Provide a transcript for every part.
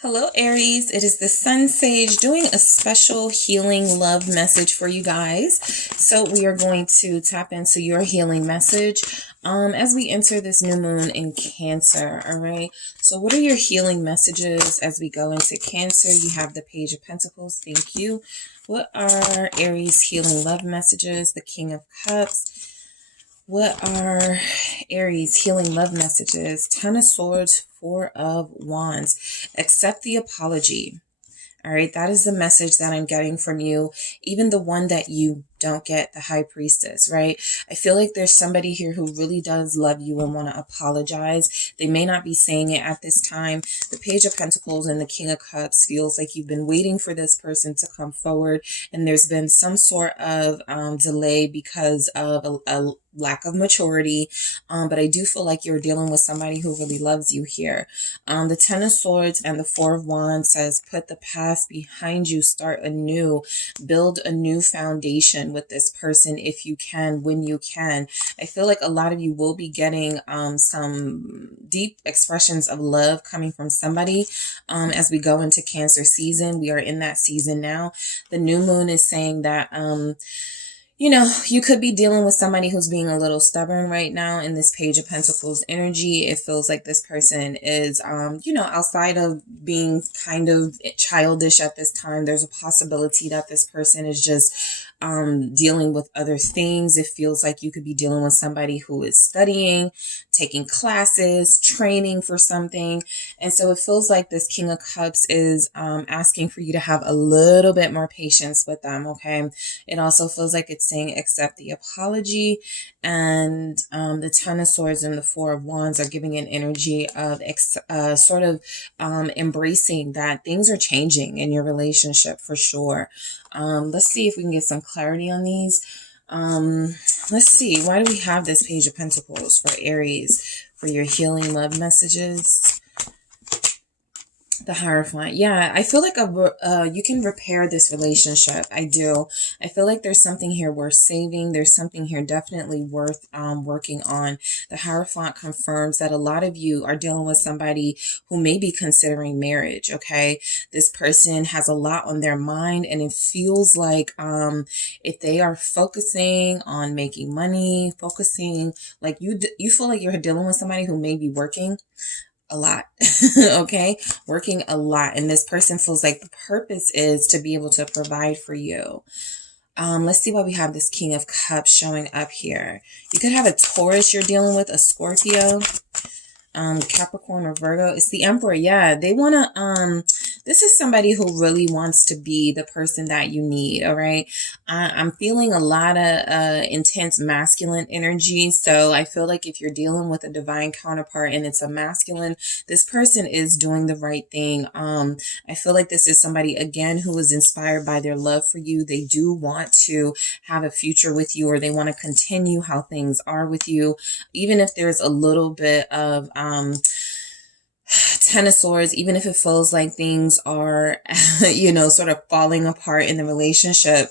Hello, Aries. It is the SunSage doing a special healing love message for you guys. So we are going to tap into your healing message as we enter this new moon in Cancer. All right. So what are your healing messages as we go into Cancer? You have the Page of Pentacles. Thank you. What are Aries healing love messages? The King of Cups. What are Aries healing love messages? Ten of Swords, Four of Wands. Accept the apology. All right, that is the message that I'm getting from you. Even the one that you don't get, the High Priestess, right? I feel like there's somebody here who really does love you and want to apologize. They may not be saying it at this time. The Page of Pentacles and the King of Cups feels like you've been waiting for this person to come forward, and there's been some sort of delay because of a lack of maturity, but I do feel like you're dealing with somebody who really loves you here. The Ten of Swords and the Four of Wands says put the past behind you, start anew, build a new foundation with this person if you can, when you can. I feel like a lot of you will be getting some deep expressions of love coming from somebody as we go into Cancer season. We are in that season now. The new moon is saying that you know, you could be dealing with somebody who's being a little stubborn right now in this Page of Pentacles energy. It feels like this person is, you know, outside of being kind of childish at this time. There's a possibility that this person is just dealing with other things. It feels like you could be dealing with somebody who is studying, taking classes, training for something. And so it feels like this King of Cups is asking for you to have a little bit more patience with them, okay? It also feels like it's saying accept the apology, and the Ten of Swords and the Four of Wands are giving an energy of sort of embracing that things are changing in your relationship for sure. Let's see if we can get some clarity on these. Let's see, why do we have this Page of Pentacles for Aries for your healing love messages? The Hierophant. Yeah, I feel like you can repair this relationship. I do. I feel like there's something here worth saving. There's something here definitely worth working on. The Hierophant confirms that a lot of you are dealing with somebody who may be considering marriage, okay? This person has a lot on their mind, and it feels like if they are focusing on making money, focusing, like you feel like you're dealing with somebody who may be working a lot, okay? Working a lot. And this person feels like the purpose is to be able to provide for you. Let's see why we have this King of Cups showing up here. You could have a Taurus you're dealing with, a Scorpio, Capricorn or Virgo. It's the Emperor. Yeah, they want to, this is somebody who really wants to be the person that you need, all right? I'm feeling a lot of intense masculine energy. So I feel like if you're dealing with a divine counterpart and it's a masculine, this person is doing the right thing. I feel like this is somebody, again, who is inspired by their love for you. They do want to have a future with you, or they want to continue how things are with you, even if there's a little bit of Ten of Swords, even if it feels like things are, you know, sort of falling apart in the relationship.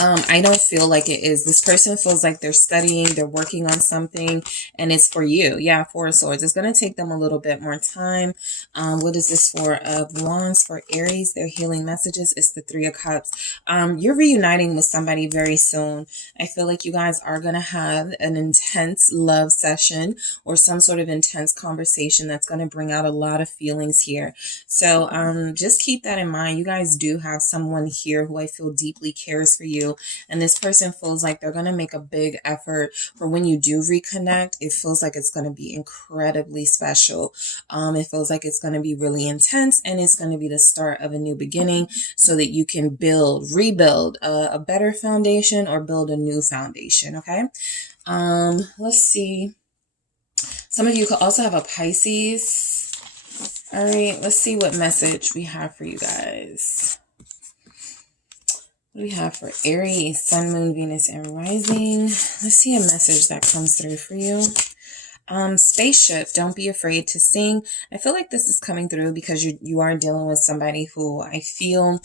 I don't feel like it is. This person feels like they're studying, they're working on something, and it's for you. Yeah, Four of Swords. It's going to take them a little bit more time. What is this Four of Wands for Aries? Their healing messages is the Three of Cups. You're reuniting with somebody very soon. I feel like you guys are going to have an intense love session or some sort of intense conversation that's going to bring out a lot of feelings here. So just keep that in mind. You guys do have someone here who I feel deeply cares for you. And this person feels like they're going to make a big effort for when you do reconnect. It feels like it's going to be incredibly special. It feels like it's going to be really intense, and it's going to be the start of a new beginning so that you can rebuild a better foundation or build a new foundation. Okay. Let's see. Some of you could also have a Pisces. All right. Let's see what message we have for you guys. We have for Aries, Sun, Moon, Venus, and Rising. Let's see a message that comes through for you. Spaceship, don't be afraid to sing. I feel like this is coming through because you are dealing with somebody who I feel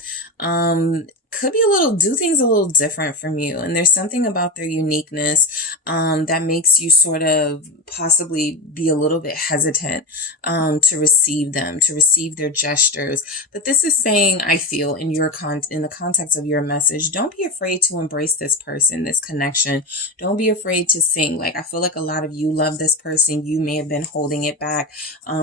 could be a little, do things a little different from you. And there's something about their uniqueness that makes you sort of possibly be a little bit hesitant to receive them, to receive their gestures. But this is saying, I feel, in your in the context of your message, don't be afraid to embrace this person, this connection. Don't be afraid to sing. Like, I feel like a lot of you love this person. You may have been holding it back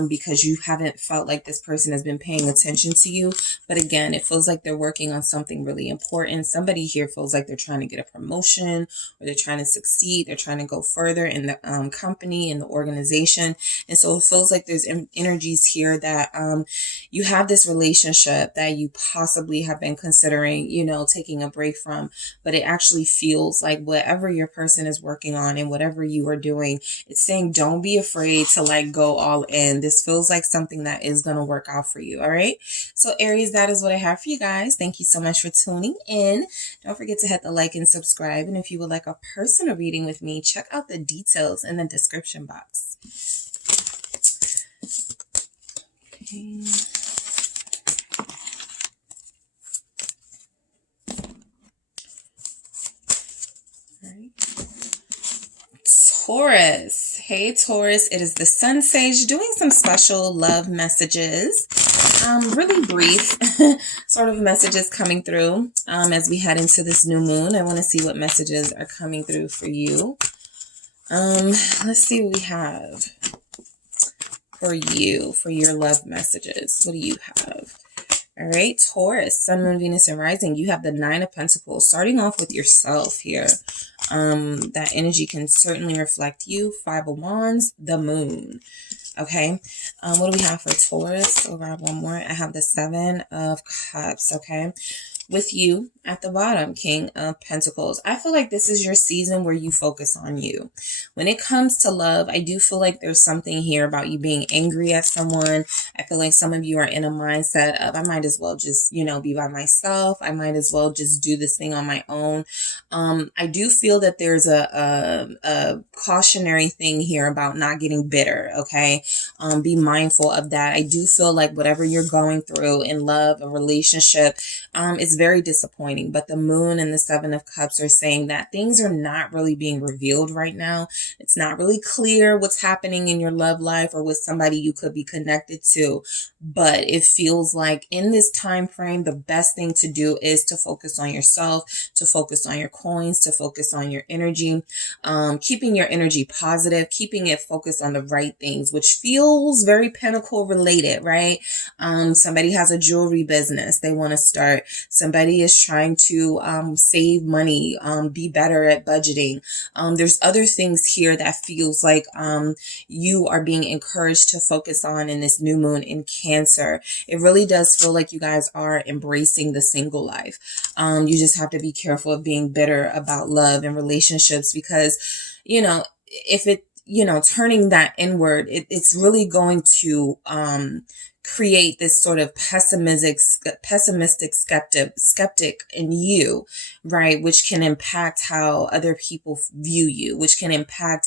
because you haven't felt like this person has been paying attention to you. But again, it feels like they're working on something really important. Somebody here feels like they're trying to get a promotion, or they're trying to succeed. They're trying to go further in the company, in the organization. And so it feels like there's energies here that you have this relationship that you possibly have been considering, you know, taking a break from. But it actually feels like whatever your person is working on and whatever you are doing, it's saying don't be afraid to like go all in. This feels like something that is going to work out for you. All right. So Aries, that is what I have for you guys. Thank you so much for tuning in. Don't forget to hit the like and subscribe. And if you would like a personal reading with me, check out the details in the description box. Okay. All right. Taurus. Hey Taurus, it is the SunSage doing some special love messages. Really brief sort of messages coming through as we head into this new moon. I want to see what messages are coming through for you. Let's see what we have for you, for your love messages. What do you have? All right, Taurus, Sun, Moon, Venus, and Rising. You have the Nine of Pentacles. Starting off with yourself here. That energy can certainly reflect you. Five of Wands, the Moon. Okay, what do we have for Taurus? We'll grab one more. I have the Seven of Cups. Okay, with you at the bottom, King of Pentacles. I feel like this is your season where you focus on you. When it comes to love, I do feel like there's something here about you being angry at someone. I feel like some of you are in a mindset of, I might as well just, you know, be by myself. I might as well just do this thing on my own. I do feel that there's a cautionary thing here about not getting bitter. Okay. Be mindful of that. I do feel like whatever you're going through in love, a relationship, is very disappointing. But the Moon and the Seven of Cups are saying that things are not really being revealed right now. It's not really clear what's happening in your love life or with somebody you could be connected to. But it feels like in this time frame, the best thing to do is to focus on yourself, to focus on your coins, to focus on your energy, keeping your energy positive, keeping it focused on the right things, which feels very Pentacle related, right? Somebody has a jewelry business they want to start. Somebody is trying to save money, be better at budgeting. There's other things here that feels like you are being encouraged to focus on in this new moon in Cancer. It really does feel like you guys are embracing the single life. You just have to be careful of being bitter about love and relationships because, you know, if it, you know, turning that inward, it's really going to create this sort of pessimistic skeptic in you, right? Which can impact how other people view you, which can impact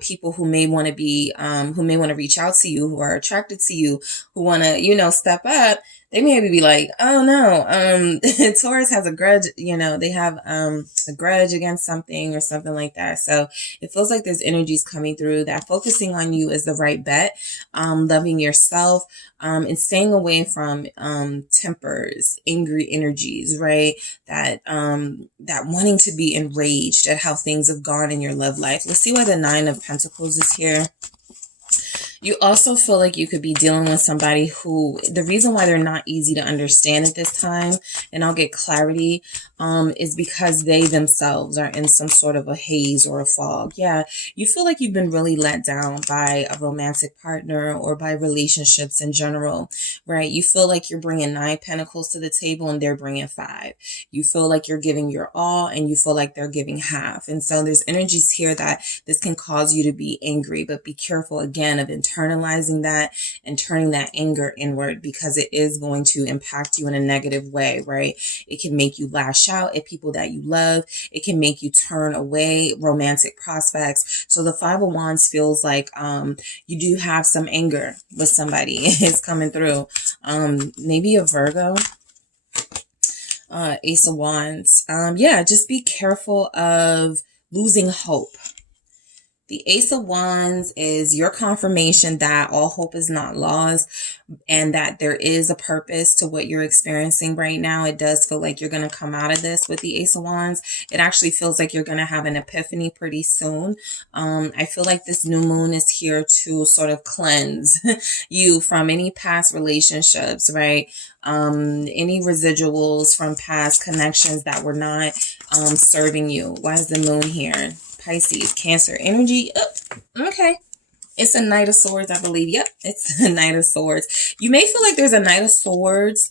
people who may want to be, who may want to reach out to you, who are attracted to you, who want to, you know, step up. They may be like, oh no, Taurus has a grudge, you know, they have a grudge against something or something like that. So it feels like there's energies coming through that focusing on you is the right bet. Loving yourself, and staying away from tempers, angry energies, right? That wanting to be enraged at how things have gone in your love life. Let's see why the Nine of Pentacles is here. You also feel like you could be dealing with somebody who, the reason why they're not easy to understand at this time, and I'll get clarity, is because they themselves are in some sort of a haze or a fog. Yeah, you feel like you've been really let down by a romantic partner or by relationships in general, right? You feel like you're bringing 9 pentacles to the table and they're bringing 5. You feel like you're giving your all and you feel like they're giving half. And so there's energies here that this can cause you to be angry, but be careful again of internalizing that and turning that anger inward because it is going to impact you in a negative way, right? It can make you lash out at people that you love. It can make you turn away romantic prospects. So the Five of Wands feels like you do have some anger with somebody. It's coming through. Maybe a Virgo. Ace of Wands. Yeah, just be careful of losing hope. The Ace of Wands is your confirmation that all hope is not lost and that there is a purpose to what you're experiencing right now. It does feel like you're going to come out of this with the Ace of Wands. It actually feels like you're going to have an epiphany pretty soon. I feel like this new moon is here to sort of cleanse you from any past relationships, right? Any residuals from past connections that were not serving you. Why is the moon here? Pisces, Cancer energy. Oh, okay. It's a Knight of Swords, I believe. Yep, it's a Knight of Swords. You may feel like there's a Knight of Swords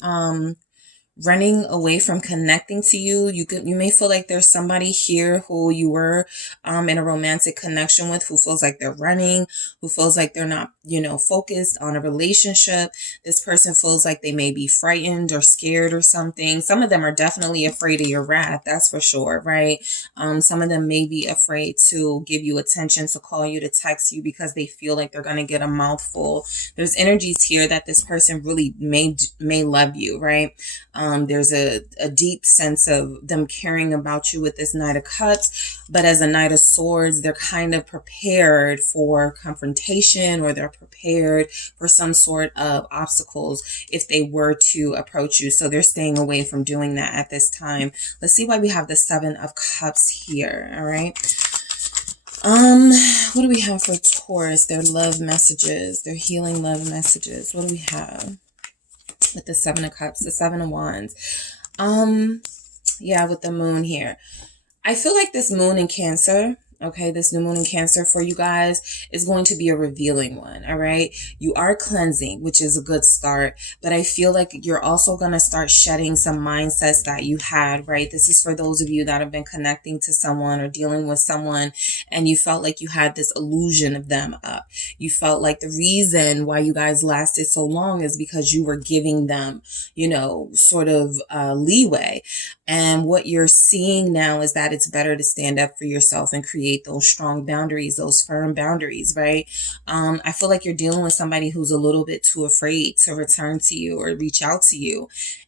running away from connecting to you. You may feel like there's somebody here who you were in a romantic connection with, who feels like they're running, who feels like they're not, you know, focused on a relationship. This person feels like they may be frightened or scared or something. Some of them are definitely afraid of your wrath, that's for sure, right? Some of them may be afraid to give you attention, to call you, to text you, because they feel like they're going to get a mouthful. There's energies here that this person really may love you, right? There's a deep sense of them caring about you with this Knight of Cups, but as a Knight of Swords, they're kind of prepared for confrontation, or they're prepared for some sort of obstacles if they were to approach you. So they're staying away from doing that at this time. Let's see why we have the Seven of Cups here. All right. What do we have for Taurus? Their love messages, their healing love messages. What do we have with the Seven of Cups, the Seven of Wands? Yeah, with the moon here. I feel like this moon in Cancer, okay, this new moon in Cancer for you guys is going to be a revealing one, all right? You are cleansing, which is a good start, but I feel like you're also going to start shedding some mindsets that you had, right? This is for those of you that have been connecting to someone or dealing with someone, and you felt like you had this illusion of them up. You felt like the reason why you guys lasted so long is because you were giving them, you know, sort of leeway. And what you're seeing now is that it's better to stand up for yourself and create those strong boundaries, those firm boundaries, right? I feel like you're dealing with somebody who's a little bit too afraid to return to you or reach out to you.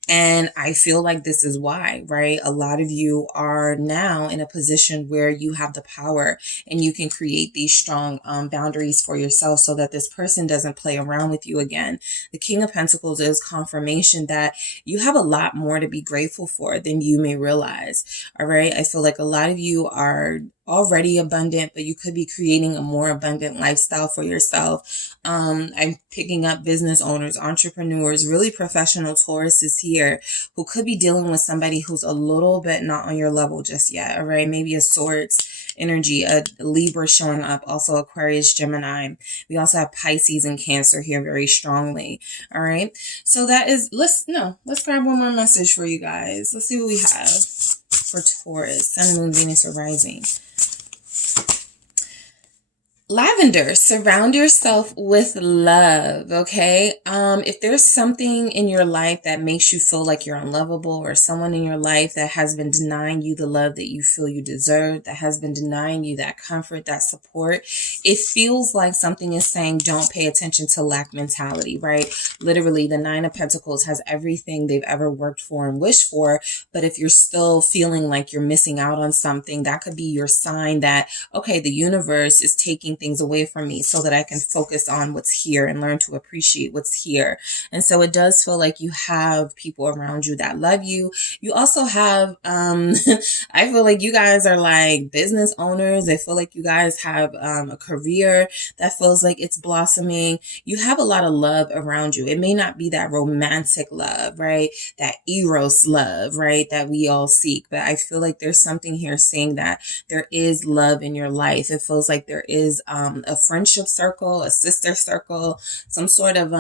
And I feel like this is why, right? A lot of you are now in a position where you have the power and you can create these strong boundaries for yourself so that this person doesn't play around with you again. The King of Pentacles is confirmation that you have a lot more to be grateful for than you may realize. All right. I feel like a lot of you are already abundant, but you could be creating a more abundant lifestyle for yourself. I'm picking up business owners, entrepreneurs, really professional Tauruses here who could be dealing with somebody who's a little bit not on your level just yet. All right. Maybe a Swords energy, a Libra showing up, also Aquarius, Gemini. We also have Pisces and Cancer here very strongly. All right. So that is, let's grab one more message for you guys. Let's see what we have for Taurus, Sun, Moon, Venus, or Rising. Lavender, surround yourself with love, okay? If there's something in your life that makes you feel like you're unlovable, or someone in your life that has been denying you the love that you feel you deserve, that has been denying you that comfort, that support, it feels like something is saying, don't pay attention to lack mentality, right? Literally, the Nine of Pentacles has everything they've ever worked for and wished for, but if you're still feeling like you're missing out on something, that could be your sign that, okay, the universe is taking things away from me so that I can focus on what's here and learn to appreciate what's here. And so it does feel like you have people around you that love you. You also have, I feel like you guys are like business owners. I feel like you guys have a career that feels like it's blossoming. You have a lot of love around you. It may not be that romantic love, right? That eros love, right? That we all seek. But I feel like there's something here saying that there is love in your life. It feels like there is a friendship circle, a sister circle, some sort of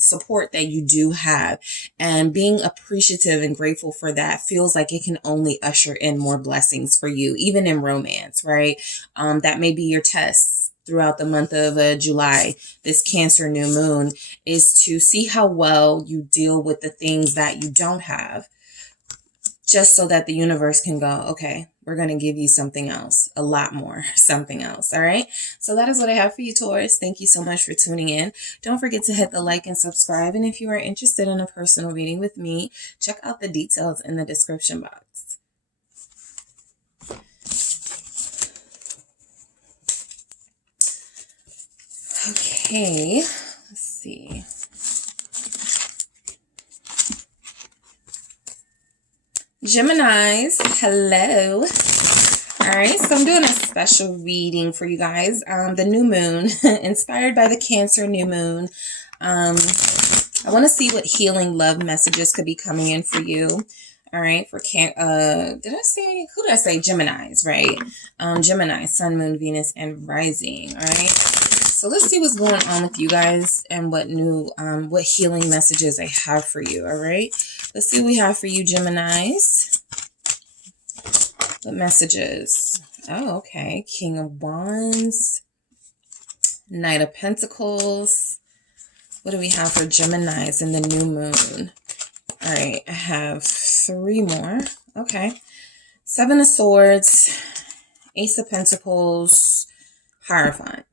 support that you do have. And being appreciative and grateful for that feels like it can only usher in more blessings for you, even in romance, right? That may be your test throughout the month of July, this Cancer new moon, is to see how well you deal with the things that you don't have. just so that the universe can go, okay, we're going to give you something else, a lot more, something else. All right. So that is what I have for you, Taurus. Thank you so much for tuning in. Don't forget to hit the like and subscribe. And if you are interested in a personal reading with me, check out the details in the description box. Okay, let's see. Geminis, hello. All right, so I'm doing a special reading for you guys. The new moon, inspired by the Cancer new moon. I want to see what healing love messages could be coming in for you. All right, for who did I say? Geminis, right? Gemini, sun, moon, Venus, and rising. All right. So let's see what's going on with you guys and what healing messages I have for you. All right. Let's see what we have for you, Geminis. What messages? Oh, okay. King of Wands. Knight of Pentacles. What do we have for Geminis in the new moon? All right. I have 3 more. Okay. 7 of Swords. Ace of Pentacles. Hierophant.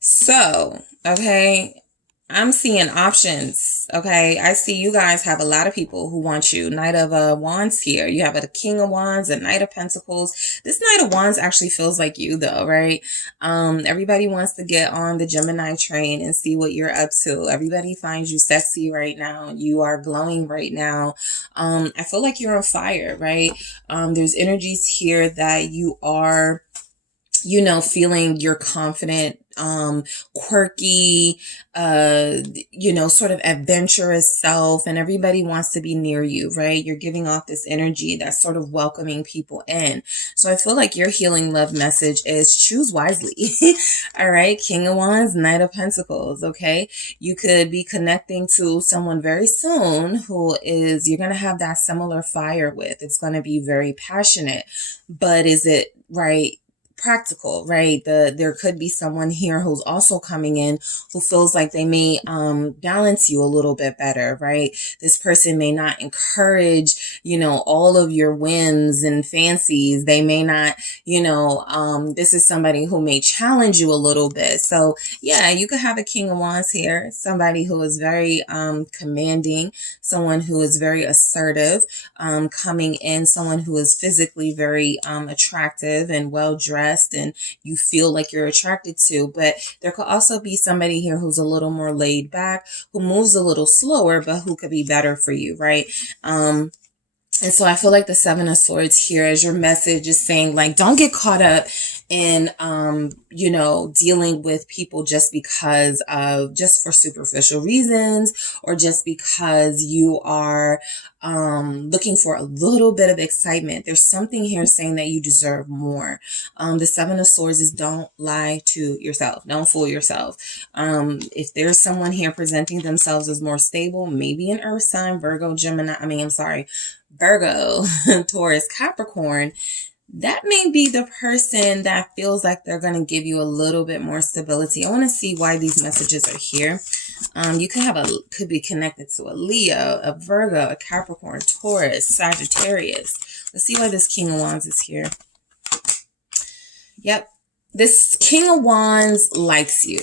So, okay. I'm seeing options, okay? I see you guys have a lot of people who want you. Knight of Wands here. You have a King of Wands, a Knight of Pentacles. This Knight of Wands actually feels like you though, right? Everybody wants to get on the Gemini train and see what you're up to. Everybody finds you sexy right now. You are glowing right now. I feel like you're on fire, right? There's energies here that you are, you know, feeling you're confident, quirky, you know, sort of adventurous self, and everybody wants to be near you, right? You're giving off this energy that's sort of welcoming people in. So I feel like your healing love message is choose wisely. All right. King of Wands, Knight of Pentacles. Okay. You could be connecting to someone very soon who is, you're going to have that similar fire with. It's going to be very passionate, but is it right? Practical, right? There could be someone here who's also coming in who feels like they may balance you a little bit better, right? This person may not encourage, you know, all of your whims and fancies. They may not, you know, this is somebody who may challenge you a little bit. So yeah, you could have a King of Wands here, somebody who is very commanding, someone who is very assertive, coming in, someone who is physically very attractive and well dressed, and you feel like you're attracted to. But there could also be somebody here who's a little more laid back, who moves a little slower, but who could be better for you, right? And so I feel like the 7 of Swords here as your message is saying, like, don't get caught up in, you know, dealing with people just because of, just for superficial reasons, or just because you are looking for a little bit of excitement. There's something here saying that you deserve more. The 7 of Swords is don't lie to yourself. Don't fool yourself. If there's someone here presenting themselves as more stable, maybe an Earth sign, Virgo, Virgo, Taurus, Capricorn, that may be the person that feels like they're going to give you a little bit more stability. I want to see why these messages are here. You could be connected to a Leo, a Virgo, a Capricorn, Taurus, Sagittarius. Let's see why this King of Wands is here. Yep. This King of Wands likes you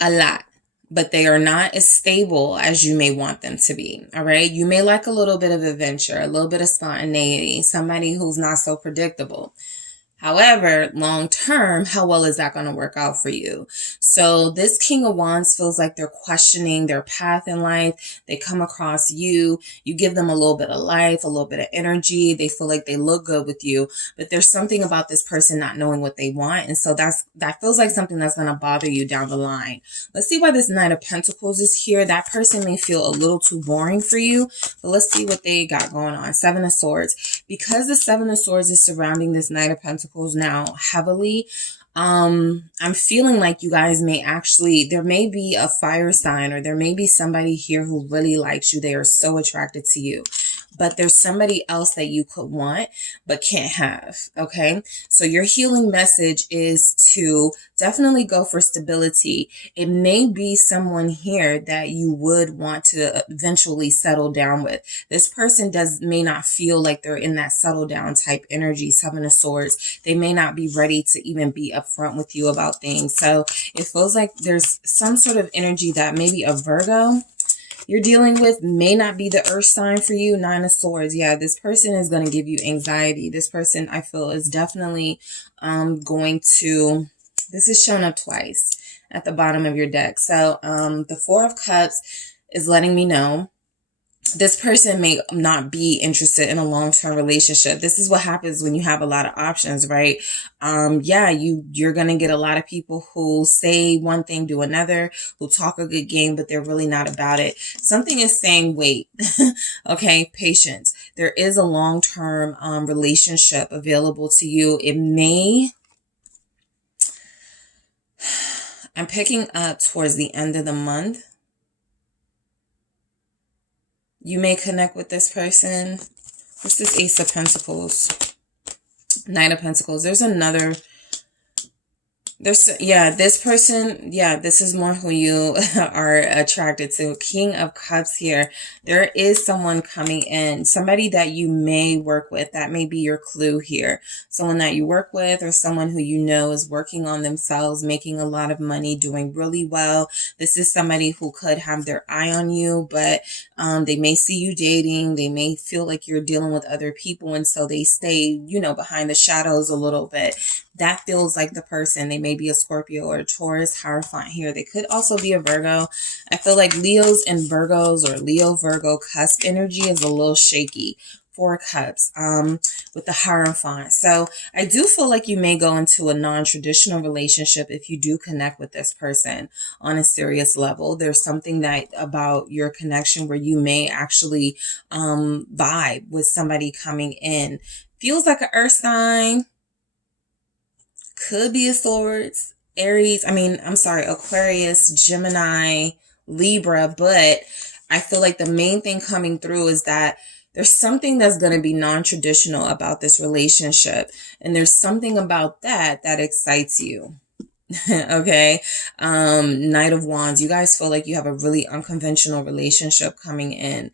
a lot, but they are not as stable as you may want them to be. All right. You may like a little bit of adventure, a little bit of spontaneity, somebody who's not so predictable. However, long term, how well is that going to work out for you? So this King of Wands feels like they're questioning their path in life. They come across you. You give them a little bit of life, a little bit of energy. They feel like they look good with you, but there's something about this person not knowing what they want. And so that feels like something that's going to bother you down the line. Let's see why this Knight of Pentacles is here. That person may feel a little too boring for you, but let's see what they got going on. 7 of Swords. Because the 7 of Swords is surrounding this Knight of Pentacles now heavily, I'm feeling like you guys may actually, there may be a fire sign, or there may be somebody here who really likes you. They are so attracted to you. but there's somebody else that you could want but can't have. Okay, so your healing message is to definitely go for stability. It may be someone here that you would want to eventually settle down with. This person may not feel like they're in that settle down type energy. Seven of Swords. They may not be ready to even be upfront with you about things. So it feels like there's some sort of energy that maybe a Virgo you're dealing with may not be the earth sign for you. Nine of Swords. Yeah, this person is going to give you anxiety. This person, I feel, is definitely going to, this is shown up twice at the bottom of your deck. So the Four of Cups is letting me know this person may not be interested in a long-term relationship. This is what happens when you have a lot of options, right? Yeah, you're going to get a lot of people who say one thing, do another, who talk a good game, but they're really not about it. Something is saying, wait, okay, patience. There is a long-term relationship available to you. It may, I'm picking up towards the end of the month. You may connect with this person. What's this Ace of Pentacles? Knight of Pentacles. There's another. Yeah, this person, yeah, this is more who you are attracted to. King of Cups here. There is someone coming in. Somebody that you may work with. That may be your clue here. Someone that you work with or someone who you know is working on themselves, making a lot of money, doing really well. This is somebody who could have their eye on you, but they may see you dating. They may feel like you're dealing with other people, and so they stay, you know, behind the shadows a little bit. That feels like the person. They may be a Scorpio or a Taurus, Hierophant here. They could also be a Virgo. I feel like Leos and Virgos or Leo-Virgo cusp energy is a little shaky. Four Cups with the Hierophant. So I do feel like you may go into a non-traditional relationship if you do connect with this person on a serious level. There's something that about your connection where you may actually vibe with somebody coming in. Feels like an earth sign. Could be a Swords, Aries, Aquarius, Gemini, Libra, but I feel like the main thing coming through is that there's something that's going to be non-traditional about this relationship, and there's something about that excites you. Okay. Knight of Wands. You guys feel like you have a really unconventional relationship coming in.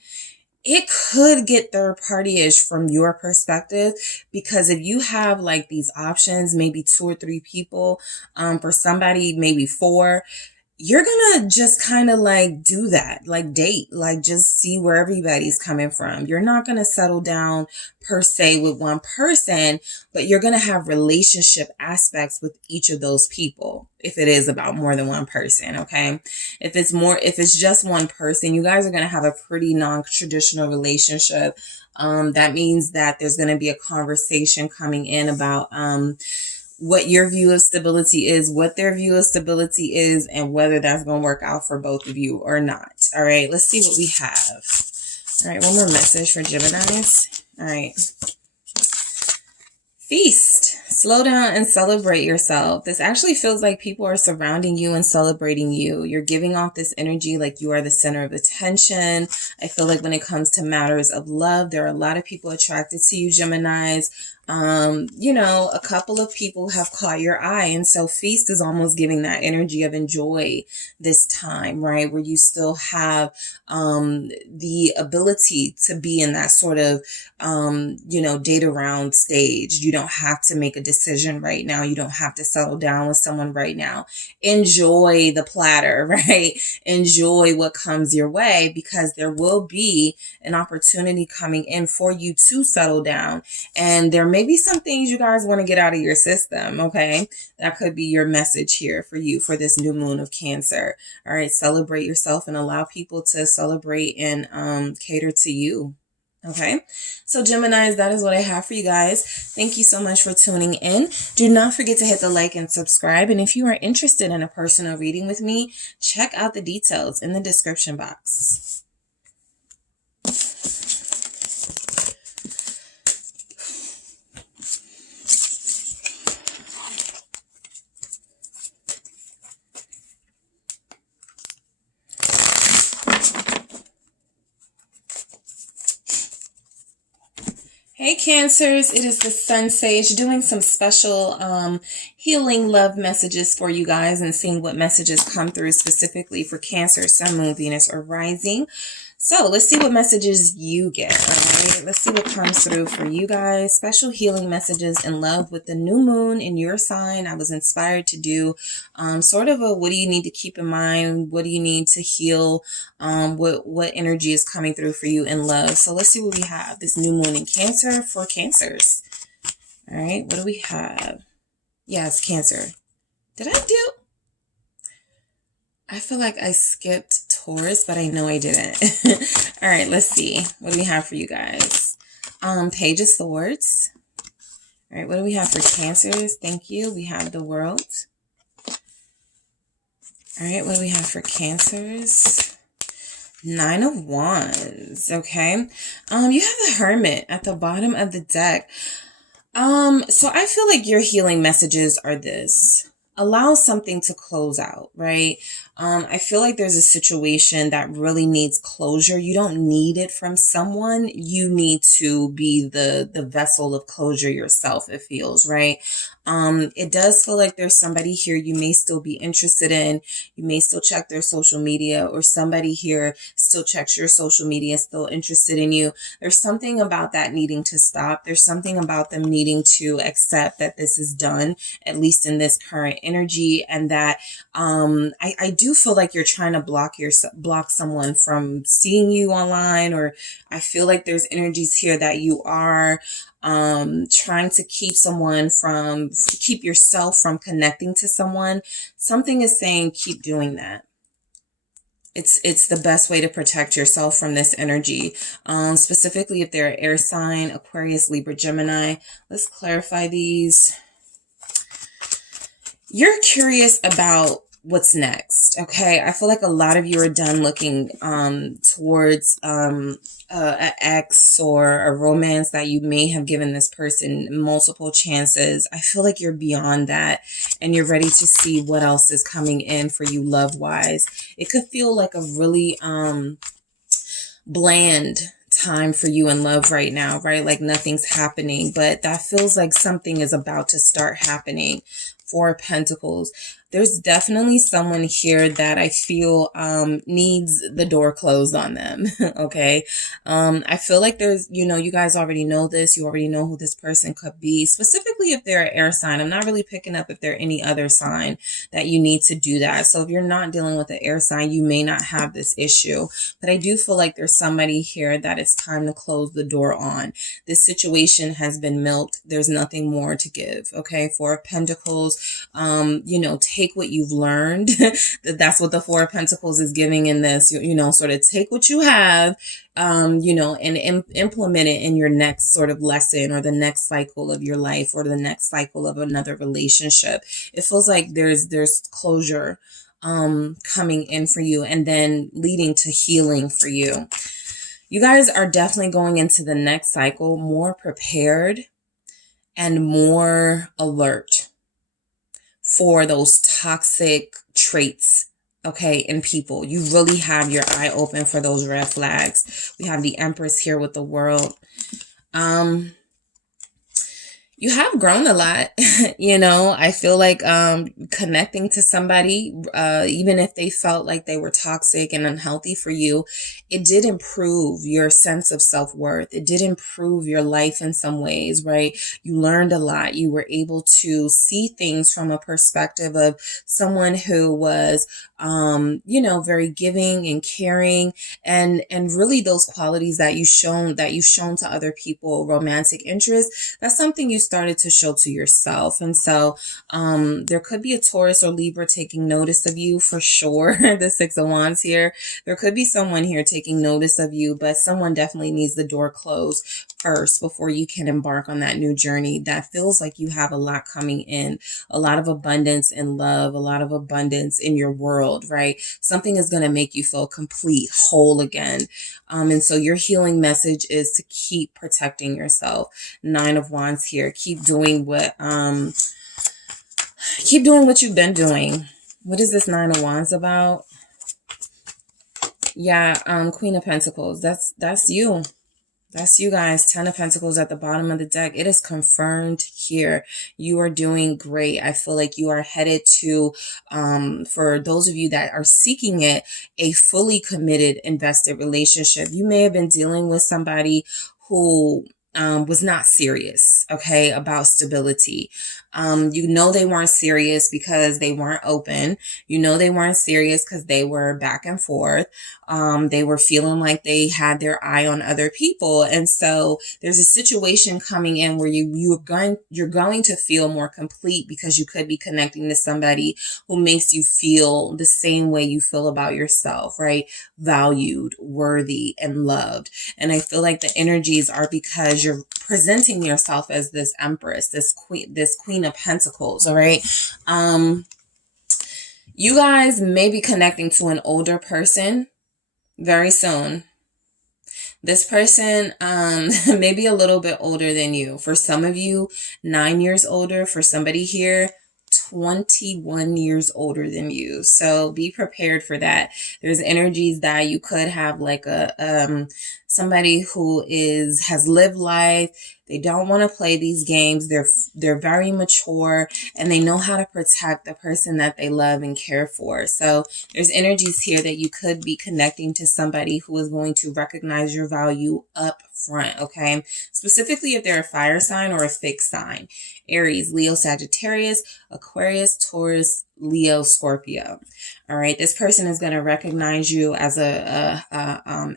It could get third party-ish from your perspective, because if you have like these options, maybe 2 or 3 people, for somebody, maybe 4, you're gonna just kind of like do that, like date, like just see where everybody's coming from. You're not gonna settle down per se with one person, but you're gonna have relationship aspects with each of those people if it is about more than one person. Okay, if it's just one person, you guys are gonna have a pretty non-traditional relationship. That means that there's gonna be a conversation coming in about what your view of stability is, what their view of stability is, and whether that's going to work out for both of you or not. All right, let's see what we have. All right, one more message for Geminis. All right. Feast. Slow down and celebrate yourself. This actually feels like people are surrounding you and celebrating you. You're giving off this energy like you are the center of attention. I feel like when it comes to matters of love, there are a lot of people attracted to you, Geminis. You know, a couple of people have caught your eye. And so Feast is almost giving that energy of enjoy this time, right? Where you still have the ability to be in that sort of, you know, date around stage. You don't have to make a decision right now. You don't have to settle down with someone right now. Enjoy the platter, right? Enjoy what comes your way, because there will be an opportunity coming in for you to settle down. And there may be some things you guys want to get out of your system, okay? That could be your message here for you for this new moon of Cancer. All right, celebrate yourself and allow people to celebrate and cater to you. Okay, so Geminis, that is what I have for you guys. Thank you so much for tuning in. Do not forget to hit the like and subscribe. And if you are interested in a personal reading with me, check out the details in the description box. Hey Cancers, it is the SunSage doing some special healing love messages for you guys and seeing what messages come through specifically for Cancer, Sun, Moon, Venus, or Rising. So let's see what messages you get, all right? Let's see what comes through for you guys. Special healing messages in love with the new moon in your sign. I was inspired to do sort of a what do you need to keep in mind? What do you need to heal? What energy is coming through for you in love? So let's see what we have. This new moon in Cancer for Cancers. All right, what do we have? Yeah, it's Cancer. Did I do? I feel like I skipped Taurus, but I know I didn't. All right, let's see. What do we have for you guys? Page of Swords. All right, what do we have for Cancers? Thank you. We have the World. All right, what do we have for Cancers? Nine of Wands. Okay. You have the Hermit at the bottom of the deck. So I feel like your healing messages are this. Allow something to close out, right? I feel like there's a situation that really needs closure. You don't need it from someone. You need to be the vessel of closure yourself, it feels, right? It does feel like there's somebody here you may still be interested in. You may still check their social media, or somebody here still checks your social media, still interested in you. There's something about that needing to stop. There's something about them needing to accept that this is done, at least in this current energy, and that I do feel like you're trying to block someone from seeing you online, or I feel like there's energies here that you are trying to keep yourself from connecting to someone. Something is saying keep doing that. It's the best way to protect yourself from this energy. Specifically if they're air sign, Aquarius, Libra, Gemini. Let's clarify these. You're curious about what's next, okay? I feel like a lot of you are done looking towards an ex or a romance that you may have given this person multiple chances. I feel like you're beyond that and you're ready to see what else is coming in for you love-wise. It could feel like a really bland time for you in love right now, right? Like nothing's happening, but that feels like something is about to start happening. Four of Pentacles. There's definitely someone here that I feel needs the door closed on them. Okay. I feel like there's, you guys already know this. You already know who this person could be, specifically if they're an air sign. I'm not really picking up if they're any other sign that you need to do that. So if you're not dealing with an air sign, you may not have this issue, but I do feel like there's somebody here that it's time to close the door on. This situation has been milked. There's nothing more to give. Okay. Four of Pentacles. Take what you've learned. That's what the Four of Pentacles is giving in this, sort of take what you have, and implement it in your next sort of lesson or the next cycle of your life or the next cycle of another relationship. It feels like there's closure, coming in for you and then leading to healing for you. You guys are definitely going into the next cycle more prepared and more alert for those toxic traits, okay, in people. You really have your eye open for those red flags. We have the Empress here with the World. You have grown a lot. I feel like connecting to somebody, even if they felt like they were toxic and unhealthy for you, it did improve your sense of self-worth. It did improve your life in some ways, right? You learned a lot. You were able to see things from a perspective of someone who was, very giving and caring, and really those qualities that you've shown to other people, romantic interest. That's something you started to show to yourself. And so there could be a Taurus or Libra taking notice of you for sure. The Six of Wands here. There could be someone here taking notice of you, but someone definitely needs the door closed first before you can embark on that new journey. That feels like you have a lot coming in, a lot of abundance in love, a lot of abundance in your world, right? Something is going to make you feel complete, whole again. And so your healing message is to keep protecting yourself. Nine of Wands here. Keep doing what you've been doing. What is this Nine of Wands about? Yeah, Queen of Pentacles. That's you. That's you guys. 10 of Pentacles at the bottom of the deck. It is confirmed here. You are doing great. I feel like you are headed to, for those of you that are seeking it, a fully committed, invested relationship. You may have been dealing with somebody who was not serious, okay, about stability. You know they weren't serious because they weren't open. You know they weren't serious because they were back and forth. They were feeling like they had their eye on other people. And so there's a situation coming in where you're going to feel more complete because you could be connecting to somebody who makes you feel the same way you feel about yourself, right? Valued, worthy, and loved. And I feel like the energies are because you're presenting yourself as this empress, this queen of pentacles. All right. You guys may be connecting to an older person very soon. This person may be a little bit older than you. For some of you, 9 years older. For somebody here, 21 years older than you. So be prepared for that. There's energies that you could have like a somebody who has lived life. They don't want to play these games. They're very mature and they know how to protect the person that they love and care for. So there's energies here that you could be connecting to somebody who is going to recognize your value up front, okay? Specifically if they're a fire sign or a fixed sign. Aries, Leo, Sagittarius, Aquarius, Taurus, Leo, Scorpio. All right, this person is going to recognize you as a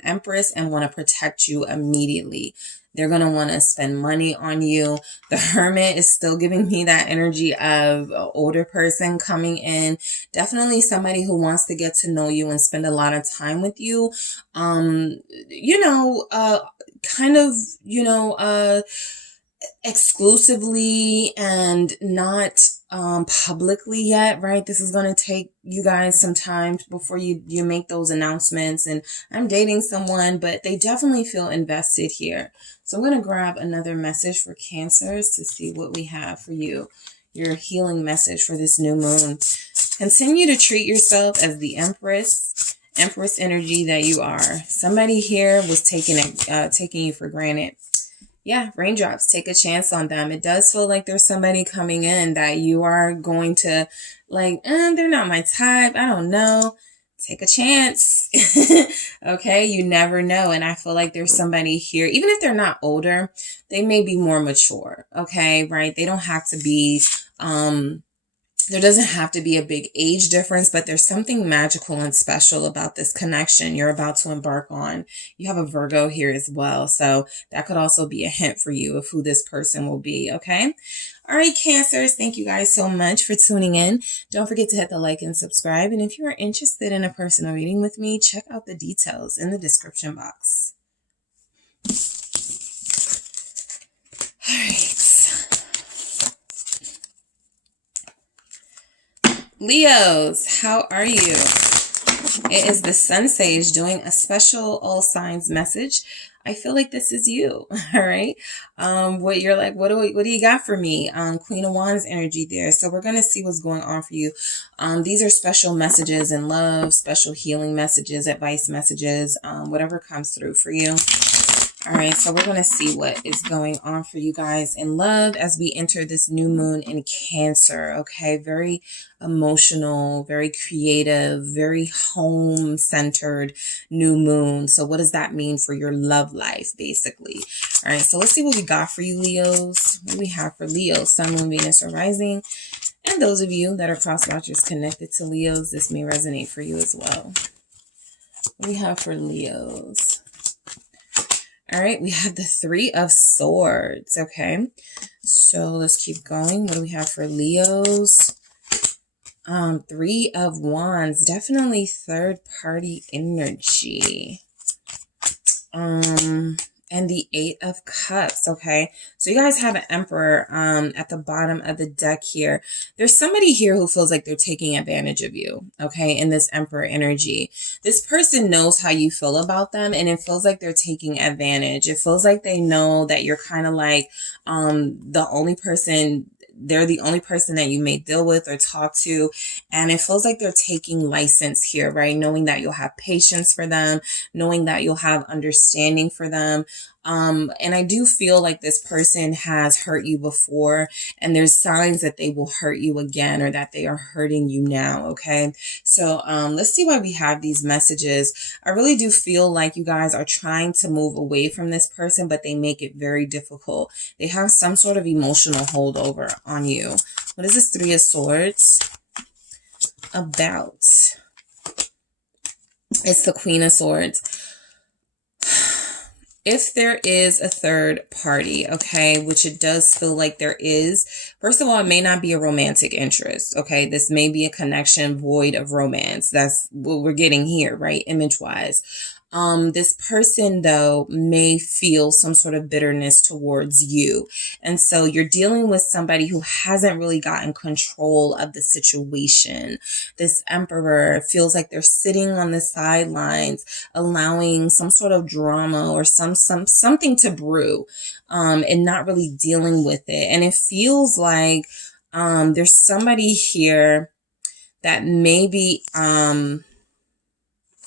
empress and want to protect you immediately. They're going to want to spend money on you. The Hermit is still giving me that energy of an older person coming in. Definitely somebody who wants to get to know you and spend a lot of time with you. Exclusively and not publicly yet, right? This is going to take you guys some time before you make those announcements. And I'm dating someone, but they definitely feel invested here. So I'm going to grab another message for Cancers to see what we have for you. Your healing message for this new moon. Continue to treat yourself as the Empress energy that you are. Somebody here was taking you for granted. Yeah, raindrops, take a chance on them. It does feel like there's somebody coming in that you are going to like, they're not my type. I don't know. Take a chance. Okay, you never know. And I feel like there's somebody here, even if they're not older, they may be more mature. Okay, right? They don't have to be, there doesn't have to be a big age difference, but there's something magical and special about this connection you're about to embark on. You have a Virgo here as well. So that could also be a hint for you of who this person will be. Okay. All right, Cancers. Thank you guys so much for tuning in. Don't forget to hit the like and subscribe. And if you are interested in a personal reading with me, check out the details in the description box. All right. Leos, how are you? It is the SunSage doing a special all signs message. I feel like this is you, all right? What you're like, what do you got for me? Queen of Wands energy there. So we're going to see what's going on for you. These are special messages in love, special healing messages, advice messages, whatever comes through for you. All right, so we're going to see what is going on for you guys in love as we enter this new moon in Cancer, okay? Very emotional, very creative, very home-centered new moon. So what does that mean for your love life, basically? All right, so let's see what we got for you, Leos. What do we have for Leos? Sun, Moon, Venus, or Rising. And those of you that are cross-watchers connected to Leos, this may resonate for you as well. What do we have for Leos? All right, we have the Three of Swords, okay? So let's keep going. What do we have for Leos? Three of Wands, definitely third-party energy. And the Eight of Cups, okay? So you guys have an Emperor at the bottom of the deck here. There's somebody here who feels like they're taking advantage of you, okay, in this Emperor energy. This person knows how you feel about them, and it feels like they're taking advantage. It feels like they know that you're kind of like they're the only person that you may deal with or talk to. And it feels like they're taking license here, right? Knowing that you'll have patience for them, knowing that you'll have understanding for them. And I do feel like this person has hurt you before, and there's signs that they will hurt you again, or that they are hurting you now. Okay. So, let's see why we have these messages. I really do feel like you guys are trying to move away from this person, but they make it very difficult. They have some sort of emotional holdover on you. What is this Three of Swords about? It's the Queen of Swords. If there is a third party, okay, which it does feel like there is, first of all, it may not be a romantic interest, okay? This may be a connection void of romance. That's what we're getting here, right? Image-wise. This person, though, may feel some sort of bitterness towards you. And so you're dealing with somebody who hasn't really gotten control of the situation. This Emperor feels like they're sitting on the sidelines, allowing some sort of drama or something to brew, and not really dealing with it. And it feels like there's somebody here that maybe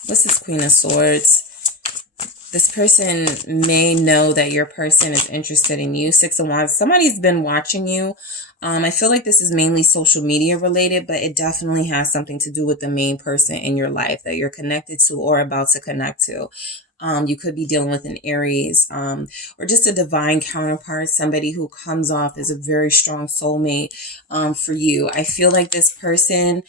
what's this Queen of Swords? This person may know that your person is interested in you. Six of Wands. Somebody's been watching you. I feel like this is mainly social media related, but it definitely has something to do with the main person in your life that you're connected to or about to connect to. You could be dealing with an Aries, or just a divine counterpart, somebody who comes off as a very strong soulmate for you. I feel like this person...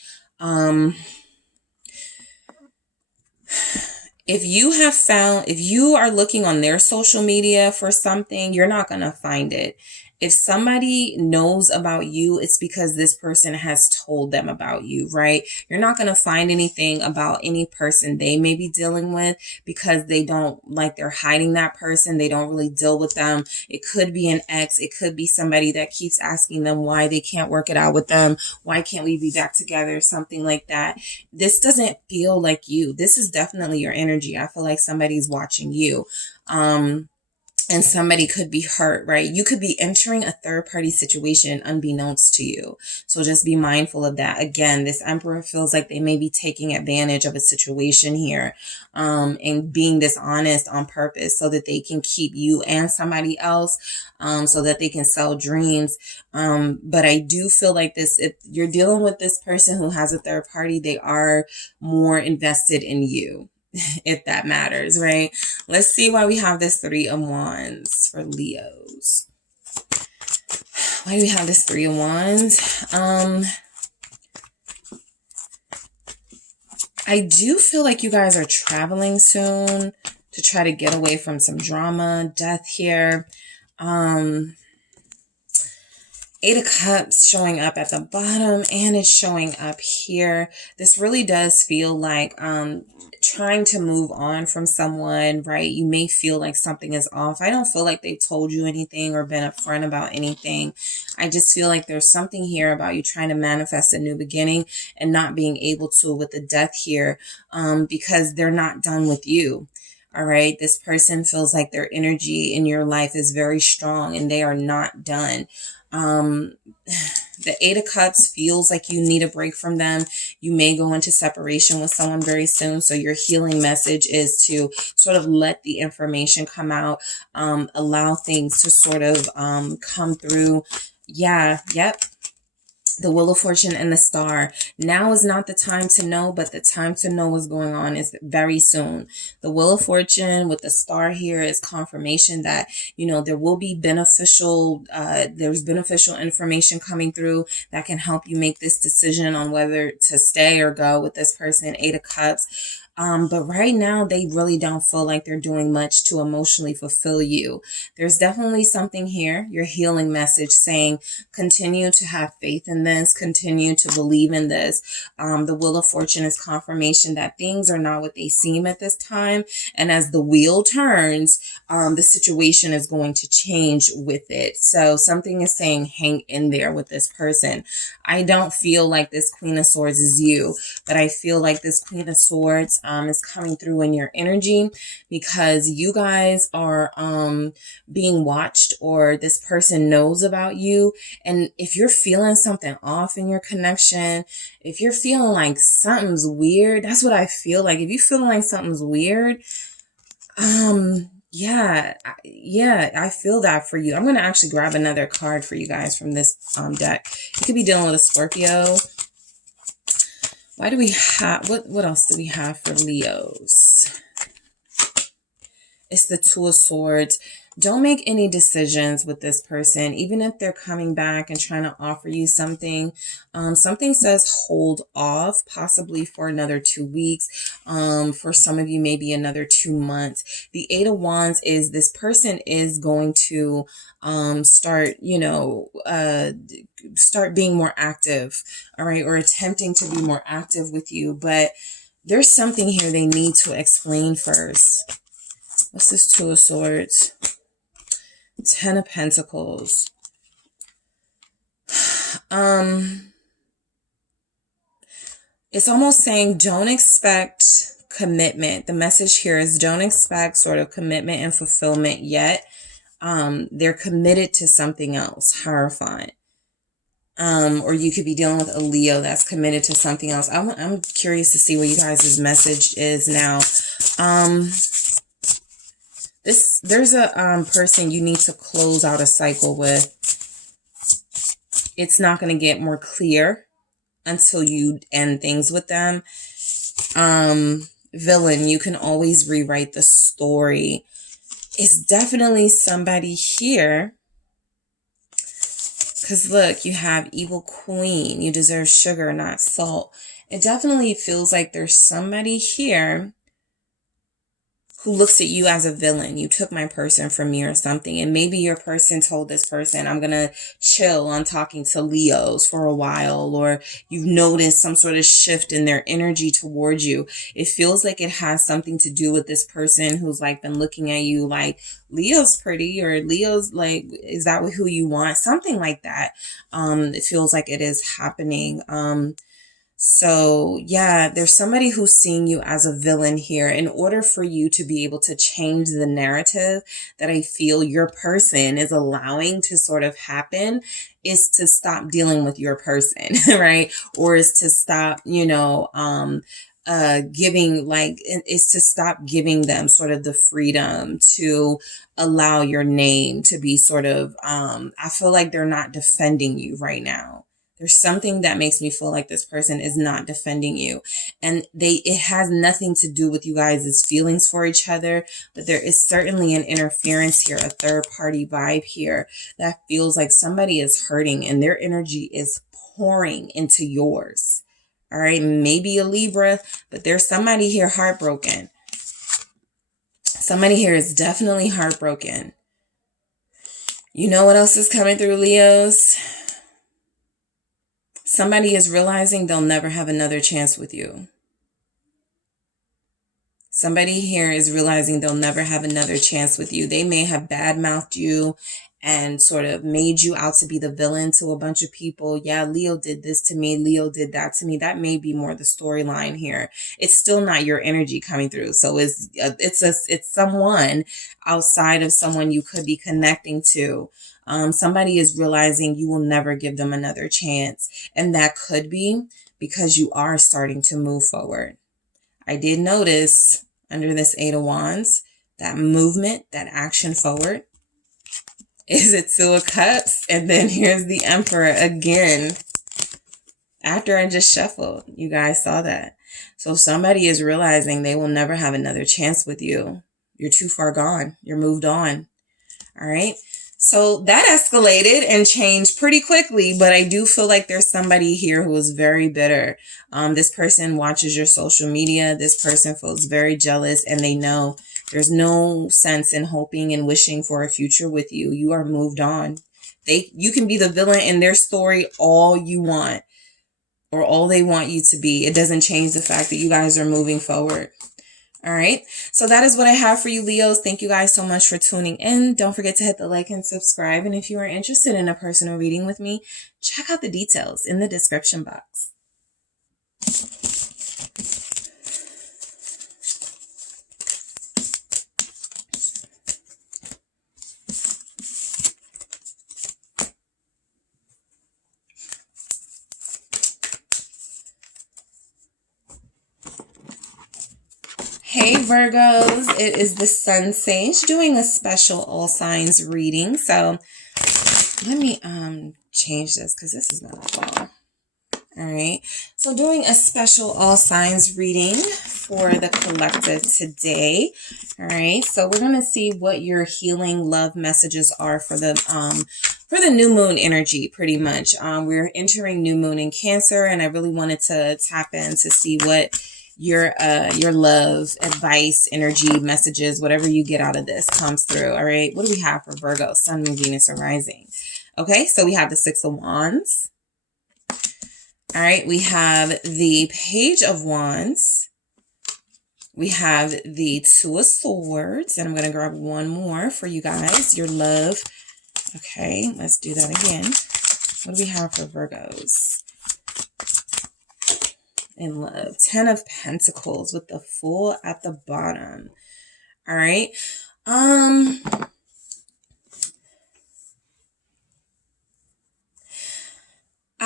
if you are looking on their social media for something, you're not going to find it. If somebody knows about you, it's because this person has told them about you, right? You're not going to find anything about any person they may be dealing with because they don't, like, they're hiding that person. They don't really deal with them. It could be an ex. It could be somebody that keeps asking them why they can't work it out with them. Why can't we be back together? Something like that. This doesn't feel like you. This is definitely your energy. I feel like somebody's watching you. And somebody could be hurt, right? You could be entering a third party situation unbeknownst to you. So just be mindful of that. Again, this Emperor feels like they may be taking advantage of a situation here, and being dishonest on purpose so that they can keep you and somebody else, so that they can sell dreams. But I do feel like this, if you're dealing with this person who has a third party, they are more invested in you. If that matters, right? Let's see why we have this Three of Wands for Leos. Why do we have this Three of Wands? I do feel like you guys are traveling soon to try to get away from some drama, death here. Eight of Cups showing up at the bottom, and it's showing up here. This really does feel like trying to move on from someone, right? You may feel like something is off. I don't feel like they told you anything or been upfront about anything. I just feel like there's something here about you trying to manifest a new beginning and not being able to with the death here, because they're not done with you. All right. This person feels like their energy in your life is very strong and they are not done. The Eight of Cups feels like you need a break from them. You may go into separation with someone very soon. So your healing message is to sort of let the information come out, allow things to sort of come through. Yeah. Yep. The Wheel of Fortune and the Star. Now is not the time to know, but the time to know what's going on is very soon. The Wheel of Fortune with the Star here is confirmation that, you know, there will be beneficial, there's beneficial information coming through that can help you make this decision on whether to stay or go with this person. Eight of Cups. But right now, they really don't feel like they're doing much to emotionally fulfill you. There's definitely something here, your healing message saying, continue to have faith in this, continue to believe in this. The Wheel of Fortune is confirmation that things are not what they seem at this time. And as the wheel turns, the situation is going to change with it. So something is saying, hang in there with this person. I don't feel like this Queen of Swords is you, but I feel like this Queen of Swords is coming through in your energy because you guys are being watched, or this person knows about you. And if you're feeling something off in your connection, if you're feeling like something's weird, that's what I feel like. If you're feeling like something's weird, yeah, I feel that for you. I'm going to actually grab another card for you guys from this deck. You could be dealing with a Scorpio. Why do we have, what else do we have for Leos? It's the Two of Swords. Don't make any decisions with this person, even if they're coming back and trying to offer you something. Something says hold off, possibly for another 2 weeks. For some of you, maybe another 2 months. The Eight of Wands is this person is going to start, start being more active, all right, or attempting to be more active with you. But there's something here they need to explain first. What's this Two of Swords? 10 of Pentacles. It's almost saying don't expect commitment. The message here is don't expect sort of commitment and fulfillment yet. They're committed to something else. Hierophant. Or you could be dealing with a Leo that's committed to something else. I'm curious to see what you guys' message is now. There's a person you need to close out a cycle with. It's not going to get more clear until you end things with them. Villain, you can always rewrite the story. It's definitely somebody here. Because look, you have Evil Queen. You deserve sugar, not salt. It definitely feels like there's somebody here who looks at you as a villain. You took my person from me or something. And maybe your person told this person, I'm going to chill on talking to Leos for a while. Or you've noticed some sort of shift in their energy towards you. It feels like it has something to do with this person who's like been looking at you like, Leo's pretty, or Leo's like, is that who you want? Something like that. It feels like it is happening. So yeah, there's somebody who's seeing you as a villain here. In order for you to be able to change the narrative that I feel your person is allowing to sort of happen, is to stop dealing with your person, right? Or is to stop, giving, like, is to stop giving them sort of the freedom to allow your name to be sort of, I feel like they're not defending you right now. There's something that makes me feel like this person is not defending you. And it has nothing to do with you guys' feelings for each other, but there is certainly an interference here, a third party vibe here that feels like somebody is hurting and their energy is pouring into yours. All right, maybe a Libra, but there's somebody here heartbroken. Somebody here is definitely heartbroken. You know what else is coming through, Leos? Somebody is realizing they'll never have another chance with you. Somebody here is realizing they'll never have another chance with you. They may have badmouthed you and sort of made you out to be the villain to a bunch of people. Yeah, Leo did this to me. Leo did that to me. That may be more the storyline here. It's still not your energy coming through. So it's someone outside of someone you could be connecting to. Somebody is realizing you will never give them another chance. And that could be because you are starting to move forward. I did notice under this Eight of Wands, that movement, that action forward. Is it Two of Cups? And then here's the Emperor again. After I just shuffled, you guys saw that. So somebody is realizing they will never have another chance with you. You're too far gone. You're moved on. All right. So that escalated and changed pretty quickly, but I do feel like there's somebody here who is very bitter. This person watches your social media. This person feels very jealous, and they know there's no sense in hoping and wishing for a future with you. You are moved on. You can be the villain in their story all you want, or all they want you to be. It doesn't change the fact that you guys are moving forward. All right. So that is what I have for you, Leos. Thank you guys so much for tuning in. Don't forget to hit the like and subscribe. And if you are interested in a personal reading with me, check out the details in the description box. Hey Virgos, it is the SunSage doing a special all signs reading. So let me change this because this is not a fall. All right, so doing a special all signs reading for the collective today. All right, so we're gonna see what your healing love messages are for the new moon energy. Pretty much, we're entering new moon in Cancer, and I really wanted to tap in to see what your love, advice, energy, messages, whatever you get out of this comes through. All right, what do we have for Virgo, Sun, Moon, Venus, or Rising? Okay, so we have the Six of Wands. All right, we have the Page of Wands. We have the Two of Swords, and I'm going to grab one more for you guys, your love. Okay, let's do that again. What do we have for Virgos in love? 10 of Pentacles with the Fool at the bottom. All right.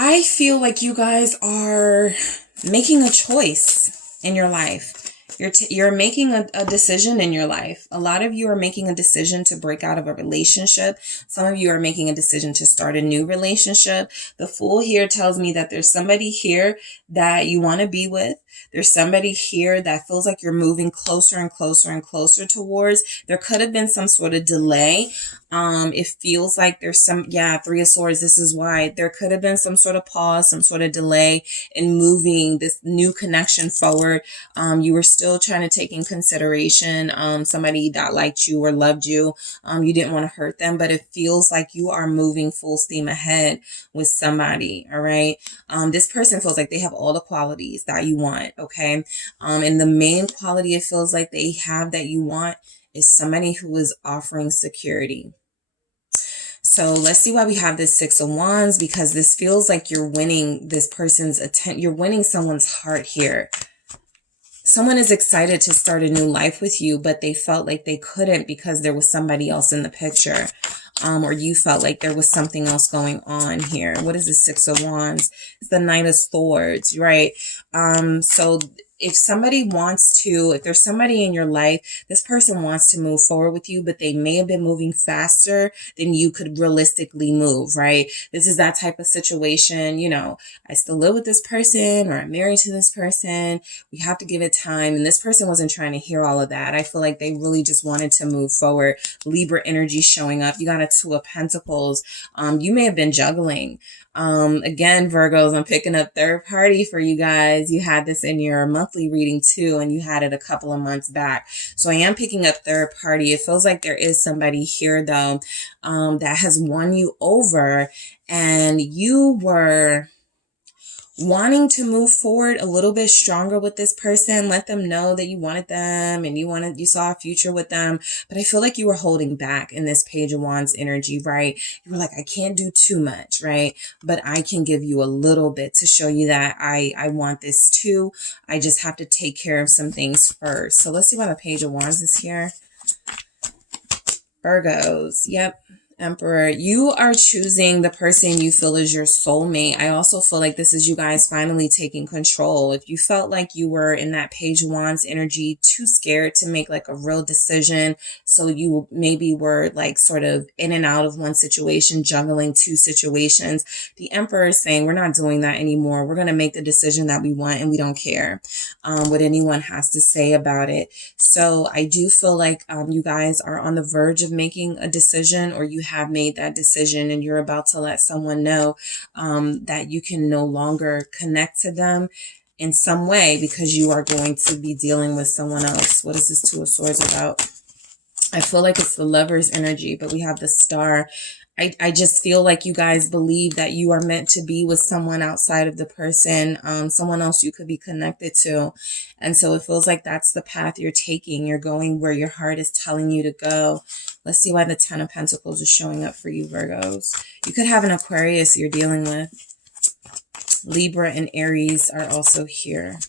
I feel like you guys are making a choice in your life. You're making a decision in your life. A lot of you are making a decision to break out of a relationship. Some of you are making a decision to start a new relationship. The Fool here tells me that there's somebody here that you want to be with. There's somebody here that feels like you're moving closer and closer and closer towards. There could have been some sort of delay. It feels like there's Three of Swords. This is why there could have been some sort of pause, some sort of delay in moving this new connection forward. You were still trying to take in consideration somebody that liked you or loved you. You didn't want to hurt them, but it feels like you are moving full steam ahead with somebody. All right. This person feels like they have all the qualities that you want. Okay. And the main quality it feels like they have that you want is somebody who is offering security. So let's see why we have this Six of Wands, because this feels like you're winning this person's attention. You're winning someone's heart here. Someone is excited to start a new life with you, but they felt like they couldn't because there was somebody else in the picture. Or you felt like there was something else going on here. What is the Six of Wands? It's the Knight of Swords, right? So if there's somebody in your life, this person wants to move forward with you, but they may have been moving faster than you could realistically move, right? This is that type of situation, I still live with this person, or I'm married to this person. We have to give it time. And this person wasn't trying to hear all of that. I feel like they really just wanted to move forward. Libra energy showing up. You got a Two of Pentacles. You may have been juggling. Again, Virgos, I'm picking up third party for you guys. You had this in your monthly reading too, and you had it a couple of months back. So I am picking up third party. It feels like there is somebody here though, that has won you over, and you were wanting to move forward a little bit stronger with this person, let them know that you wanted them and you saw a future with them. But I feel like you were holding back in this Page of Wands energy, right? You were like, I can't do too much, right? But I can give you a little bit to show you that I want this too. I just have to take care of some things first. So let's see why the Page of Wands is here. Virgos, yep. Emperor, you are choosing the person you feel is your soulmate. I also feel like this is you guys finally taking control. If you felt like you were in that Page of Wands energy, too scared to make like a real decision, so you maybe were like sort of in and out of one situation, juggling two situations, the Emperor is saying, we're not doing that anymore. We're going to make the decision that we want, and we don't care what anyone has to say about it. So I do feel like you guys are on the verge of making a decision, or you have made that decision, and you're about to let someone know that you can no longer connect to them in some way because you are going to be dealing with someone else. What is this Two of Swords about? I feel like it's the Lover's energy, but we have the Star. I just feel like you guys believe that you are meant to be with someone outside of the person, someone else you could be connected to. And so it feels like that's the path you're taking. You're going where your heart is telling you to go. Let's see why the Ten of Pentacles is showing up for you, Virgos. You could have an Aquarius you're dealing with. Libra and Aries are also here.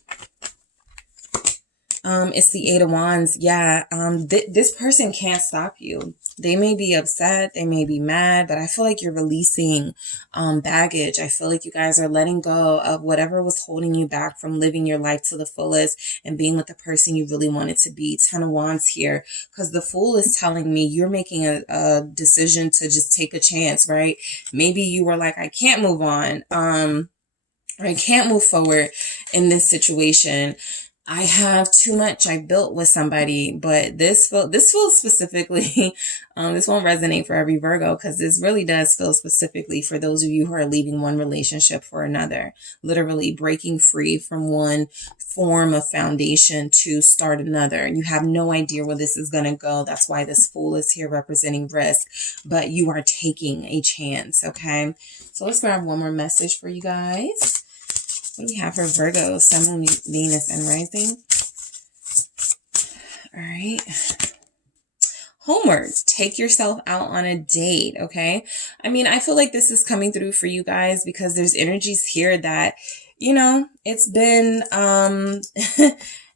It's the Eight of Wands. Yeah, this person can't stop you. They may be upset, they may be mad, but I feel like you're releasing baggage. I feel like you guys are letting go of whatever was holding you back from living your life to the fullest and being with the person you really wanted to be. 10 of Wands here, because the Fool is telling me you're making a decision to just take a chance, right? Maybe you were like, I can't move on, or I can't move forward in this situation. I have too much I built with somebody, but this feels specifically, this won't resonate for every Virgo, because this really does feel specifically for those of you who are leaving one relationship for another, literally breaking free from one form of foundation to start another. You have no idea where this is going to go. That's why this Fool is here representing risk, but you are taking a chance. Okay. So let's grab one more message for you guys. What do we have for Virgo, Sun, Moon, Venus, and Rising? All right. Homeward. Take yourself out on a date, okay? I mean, I feel like this is coming through for you guys because there's energies here that, you know, it's been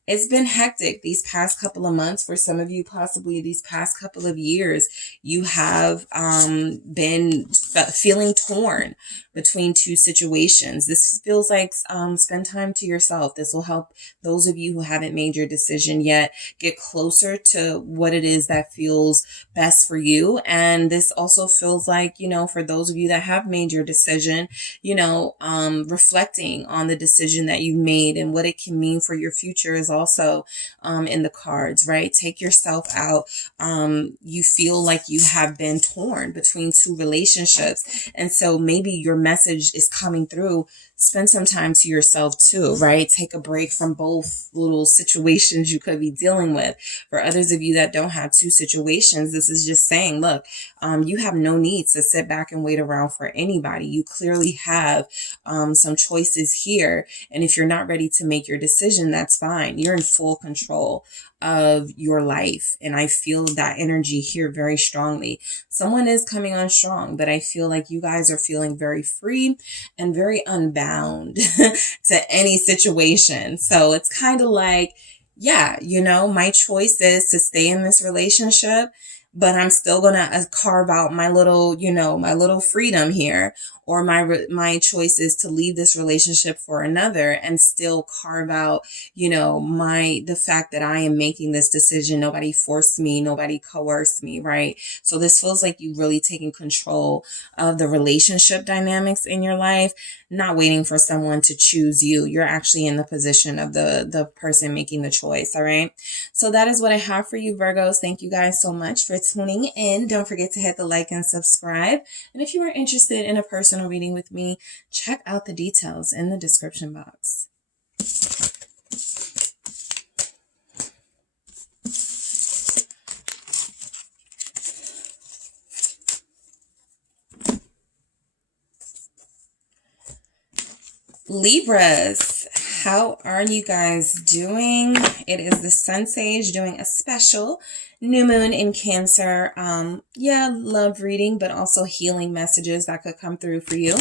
it's been hectic these past couple of months. For some of you, possibly these past couple of years, you have been feeling torn between two situations. This feels like spend time to yourself. This will help those of you who haven't made your decision yet get closer to what it is that feels best for you. And this also feels like, you know, for those of you that have made your decision, you know, reflecting on the decision that you made and what it can mean for your future is also in the cards, right? Take yourself out. You feel like you have been torn between two relationships. And so maybe your message is coming through. Spend some time to yourself too, right? Take a break from both little situations you could be dealing with. For others of you that don't have two situations, this is just saying, look, you have no need to sit back and wait around for anybody. You clearly have some choices here. And if you're not ready to make your decision, that's fine. You're in full control of your life. And I feel that energy here very strongly. Someone is coming on strong, but I feel like you guys are feeling very free and very unbound to any situation. So it's kind of like, yeah, you know, my choice is to stay in this relationship, but I'm still going to carve out my little, you know, my little freedom here. Or my choice is to leave this relationship for another and still carve out, you know, the fact that I am making this decision. Nobody forced me. Nobody coerced me, right? So this feels like you really taking control of the relationship dynamics in your life, not waiting for someone to choose you. You're actually in the position of the person making the choice, all right? So that is what I have for you, Virgos. Thank you guys so much for tuning in. Don't forget to hit the like and subscribe. And if you are interested in a personal reading with me, check out the details in the description box. Libras, how are you guys doing? It is the SunSage doing a special new moon in Cancer. Love reading, but also healing messages that could come through for you.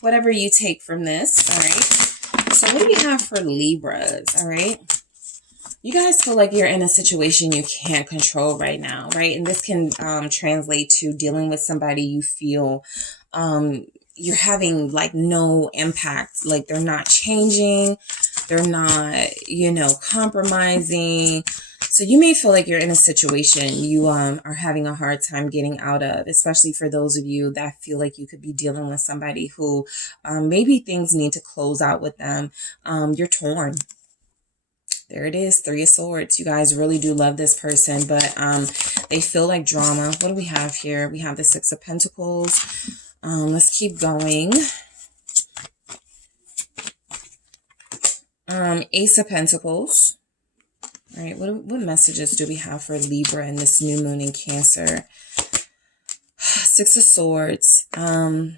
Whatever you take from this, all right? So what do we have for Libras, all right? You guys feel like you're in a situation you can't control right now, right? And this can translate to dealing with somebody you feel you're having like no impact, like they're not changing, they're not, you know, compromising. So you may feel like you're in a situation you are having a hard time getting out of, especially for those of you that feel like you could be dealing with somebody who maybe things need to close out with them. You're torn. There it is, 3 of Swords. You guys really do love this person, but they feel like drama. What do we have here? We have the 6 of Pentacles. Let's keep going. Ace of Pentacles. All right, what messages do we have for Libra in this new moon in Cancer? 6 of Swords. I'm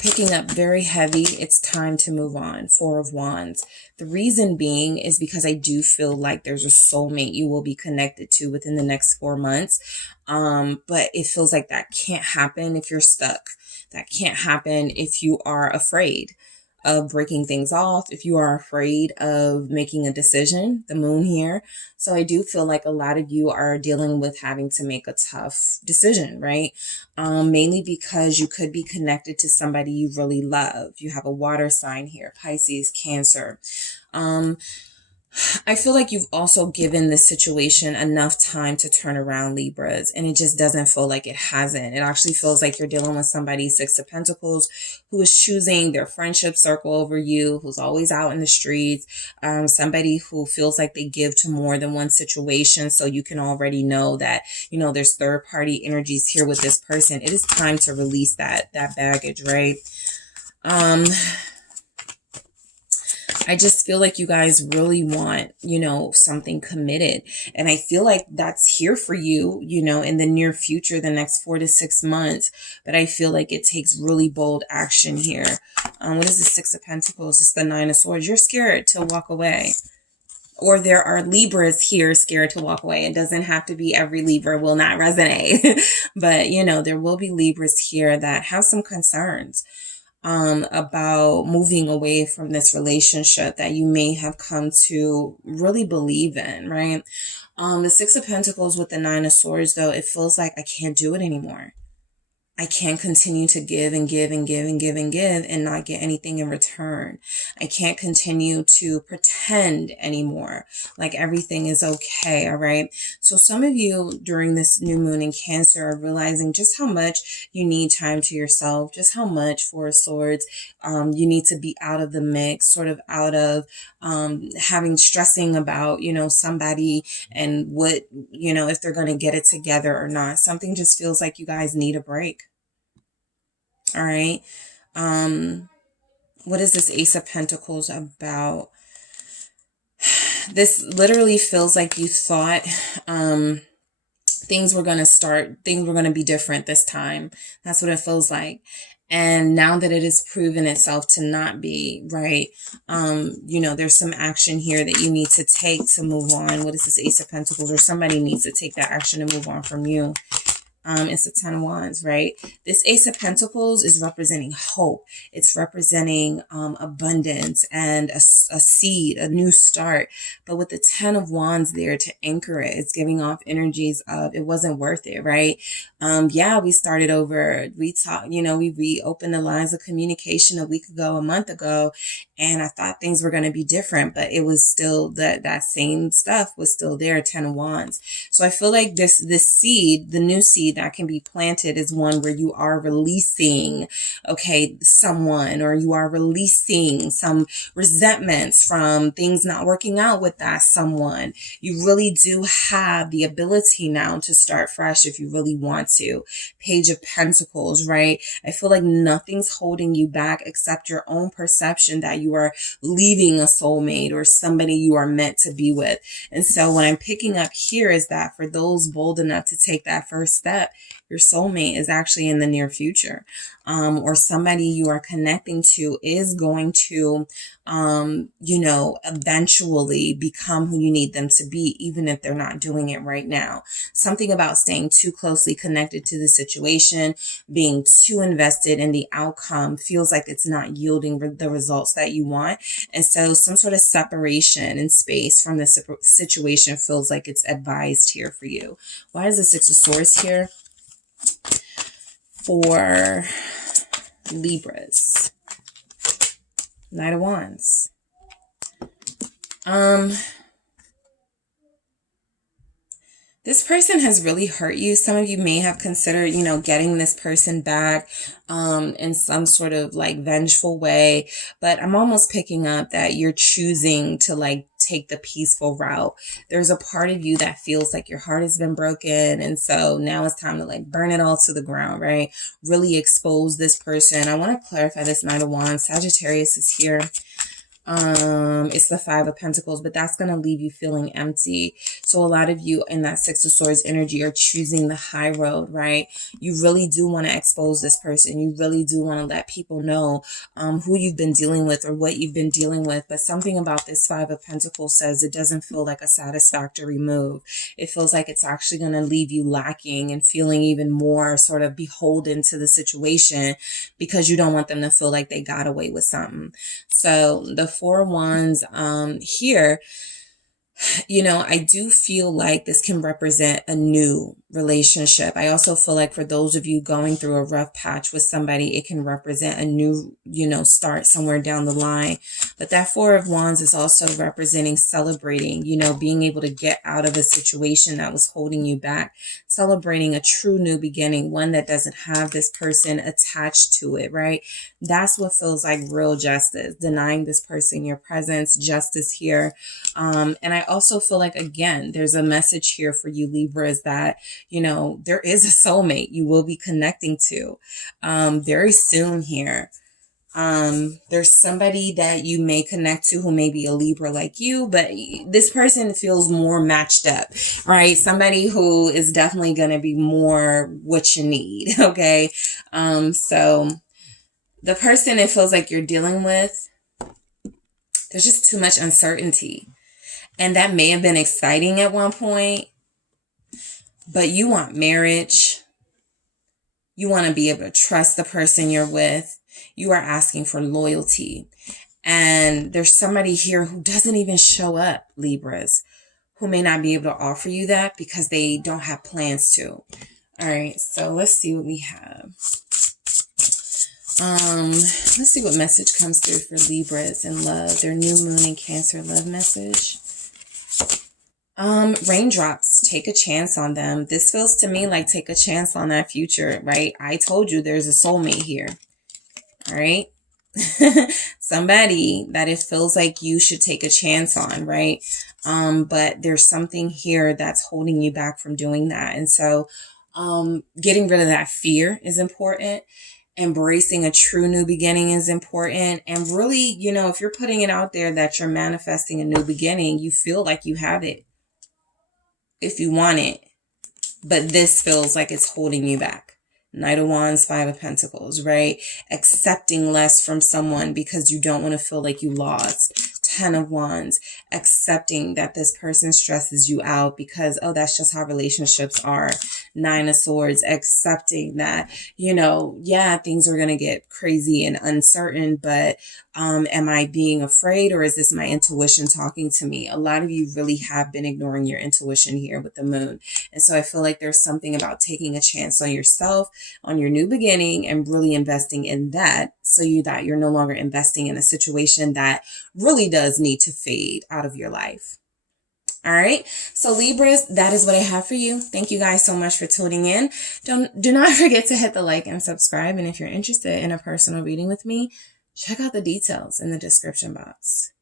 picking up very heavy. It's time to move on. 4 of Wands. The reason being is because I do feel like there's a soulmate you will be connected to within the next 4 months. But it feels like that can't happen if you're stuck. That can't happen if you are afraid. of breaking things off, if you are afraid of making a decision, the moon here. So I do feel like a lot of you are dealing with having to make a tough decision, right? Mainly because you could be connected to somebody you really love. You have a water sign here, Pisces, Cancer. I feel like you've also given this situation enough time to turn around, Libras, and it just doesn't feel like it hasn't. It actually feels like you're dealing with somebody, Six of Pentacles, who is choosing their friendship circle over you, who's always out in the streets, somebody who feels like they give to more than one situation. So you can already know that, you know, there's third party energies here with this person. It is time to release that baggage, right? I just feel like you guys really want, you know, something committed. And I feel like that's here for you, you know, in the near future, the next 4 to 6 months. But I feel like it takes really bold action here. What is the Six of Pentacles? It's the Nine of Swords. You're scared to walk away. Or there are Libras here scared to walk away. It doesn't have to be every Libra will not resonate. But, you know, there will be Libras here that have some concerns about moving away from this relationship that you may have come to really believe in, right? The Six of Pentacles with the Nine of Swords, though, it feels like I can't do it anymore. I can't continue to give and give and give and give and give and not get anything in return. I can't continue to pretend anymore like everything is okay, all right? So some of you during this new moon in Cancer are realizing just how much you need time to yourself, just how much, Four of Swords, you need to be out of the mix, sort of out of stressing about, you know, somebody and what, you know, if they're going to get it together or not. Something just feels like you guys need a break. All right. What is this Ace of Pentacles about? This literally feels like you thought things were going to be different this time. That's what it feels like. And now that it has proven itself to not be, right, you know, there's some action here that you need to take to move on. What is this Ace of Pentacles? Or somebody needs to take that action to move on from you. It's the Ten of Wands, right? This Ace of Pentacles is representing hope. It's representing abundance and a seed, a new start. But with the Ten of Wands there to anchor it, it's giving off energies of it wasn't worth it, right? Yeah, we started over. We talked, you know, we reopened the lines of communication a week ago, a month ago, and I thought things were going to be different, but it was still that same stuff was still there, Ten of Wands. So I feel like this seed, the new seed that can be planted, is one where you are releasing, okay, someone, or you are releasing some resentments from things not working out with that someone. You really do have the ability now to start fresh if you really want to. Page of Pentacles, right? I feel like nothing's holding you back except your own perception that you are leaving a soulmate or somebody you are meant to be with. And so what I'm picking up here is that for those bold enough to take that first step, your soulmate is actually in the near future, or somebody you are connecting to is going to, you know, eventually become who you need them to be, even if they're not doing it right now. Something about staying too closely connected to the situation, being too invested in the outcome feels like it's not yielding the results that you want. And so some sort of separation and space from the situation feels like it's advised here for you. Why is the Six of Swords here? For Libras. Knight of Wands. This person has really hurt you. Some of you may have considered, you know, getting this person back in some sort of like vengeful way. But I'm almost picking up that you're choosing to like take the peaceful route. There's a part of you that feels like your heart has been broken. And so now it's time to like burn it all to the ground, right? Really expose this person. I want to clarify this Knight of Wands. Sagittarius is here. It's the Five of Pentacles, but that's going to leave you feeling empty. So a lot of you in that Six of Swords energy are choosing the high road, right? You really do want to expose this person. You really do want to let people know who you've been dealing with or what you've been dealing with. But something about this Five of Pentacles says it doesn't feel like a satisfactory move. It feels like it's actually going to leave you lacking and feeling even more sort of beholden to the situation because you don't want them to feel like they got away with something. So the Four of Wands here, you know, I do feel like this can represent a new relationship. I also feel like for those of you going through a rough patch with somebody, it can represent a new, you know, start somewhere down the line. But that Four of Wands is also representing celebrating, you know, being able to get out of a situation that was holding you back, celebrating a true new beginning, one that doesn't have this person attached to it, right? That's what feels like real justice, denying this person your presence, justice here. And I also feel like, again, there's a message here for you Libras that, you know, there is a soulmate you will be connecting to very soon here. There's somebody that you may connect to who may be a Libra like you, but this person feels more matched up, right? Somebody who is definitely going to be more what you need. Okay. So the person it feels like you're dealing with, there's just too much uncertainty. And that may have been exciting at one point, but you want marriage. You want to be able to trust the person you're with. You are asking for loyalty. And there's somebody here who doesn't even show up, Libras, who may not be able to offer you that because they don't have plans to. All right, so let's see what we have. Let's see what message comes through for Libras in love. Their new moon in Cancer love message. Raindrops, take a chance on them. This feels to me like take a chance on that future, right? I told you there's a soulmate here. All right. Somebody that it feels like you should take a chance on, right? But there's something here that's holding you back from doing that. And so, getting rid of that fear is important. Embracing a true new beginning is important. And really, you know, if you're putting it out there that you're manifesting a new beginning, you feel like you have it if you want it. But this feels like it's holding you back. Knight of Wands, Five of Pentacles, right? Accepting less from someone because you don't want to feel like you lost. Ten of Wands, accepting that this person stresses you out because, oh, that's just how relationships are. Nine of Swords, accepting that, you know, yeah, things are going to get crazy and uncertain, but am I being afraid or is this my intuition talking to me? A lot of you really have been ignoring your intuition here with the moon. And so I feel like there's something about taking a chance on yourself, on your new beginning, and really investing in that so that you're no longer investing in a situation that really does need to fade out of your life. All right. So Libras, that is what I have for you. Thank you guys so much for tuning in. Do not forget to hit the like and subscribe. And if you're interested in a personal reading with me, check out the details in the description box.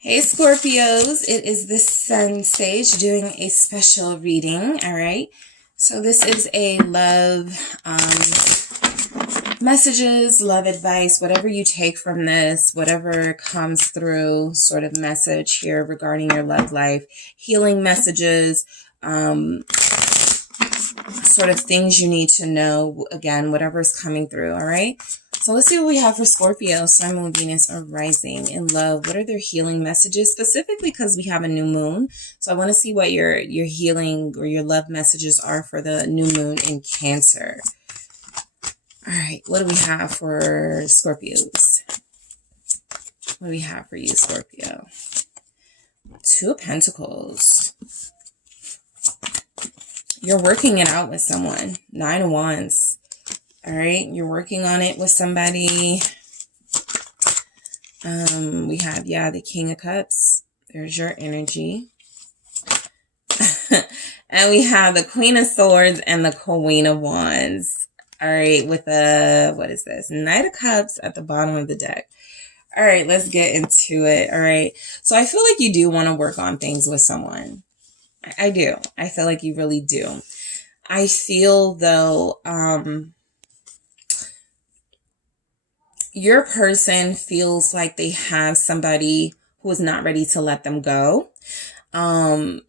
Hey Scorpios, it is the SunSage doing a special reading, all right? So this is a love messages, love advice, whatever you take from this, whatever comes through, sort of message here regarding your love life, healing messages, sort of things you need to know, again, whatever's coming through, all right? So let's see what we have for Scorpio, Sun, Moon, Venus, or Rising in love. What are their healing messages? Specifically because we have a new moon. So I want to see what your healing or your love messages are for the new moon in Cancer. All right. What do we have for Scorpios? What do we have for you, Scorpio? Two of Pentacles. You're working it out with someone. Nine of Wands. All right, you're working on it with somebody. We have, the King of Cups. There's your energy. And we have the Queen of Swords and the Queen of Wands. All right, with a, what is this? Knight of Cups at the bottom of the deck. All right, let's get into it. All right. So I feel like you do want to work on things with someone. I do. I feel like you really do. I feel though, your person feels like they have somebody who is not ready to let them go.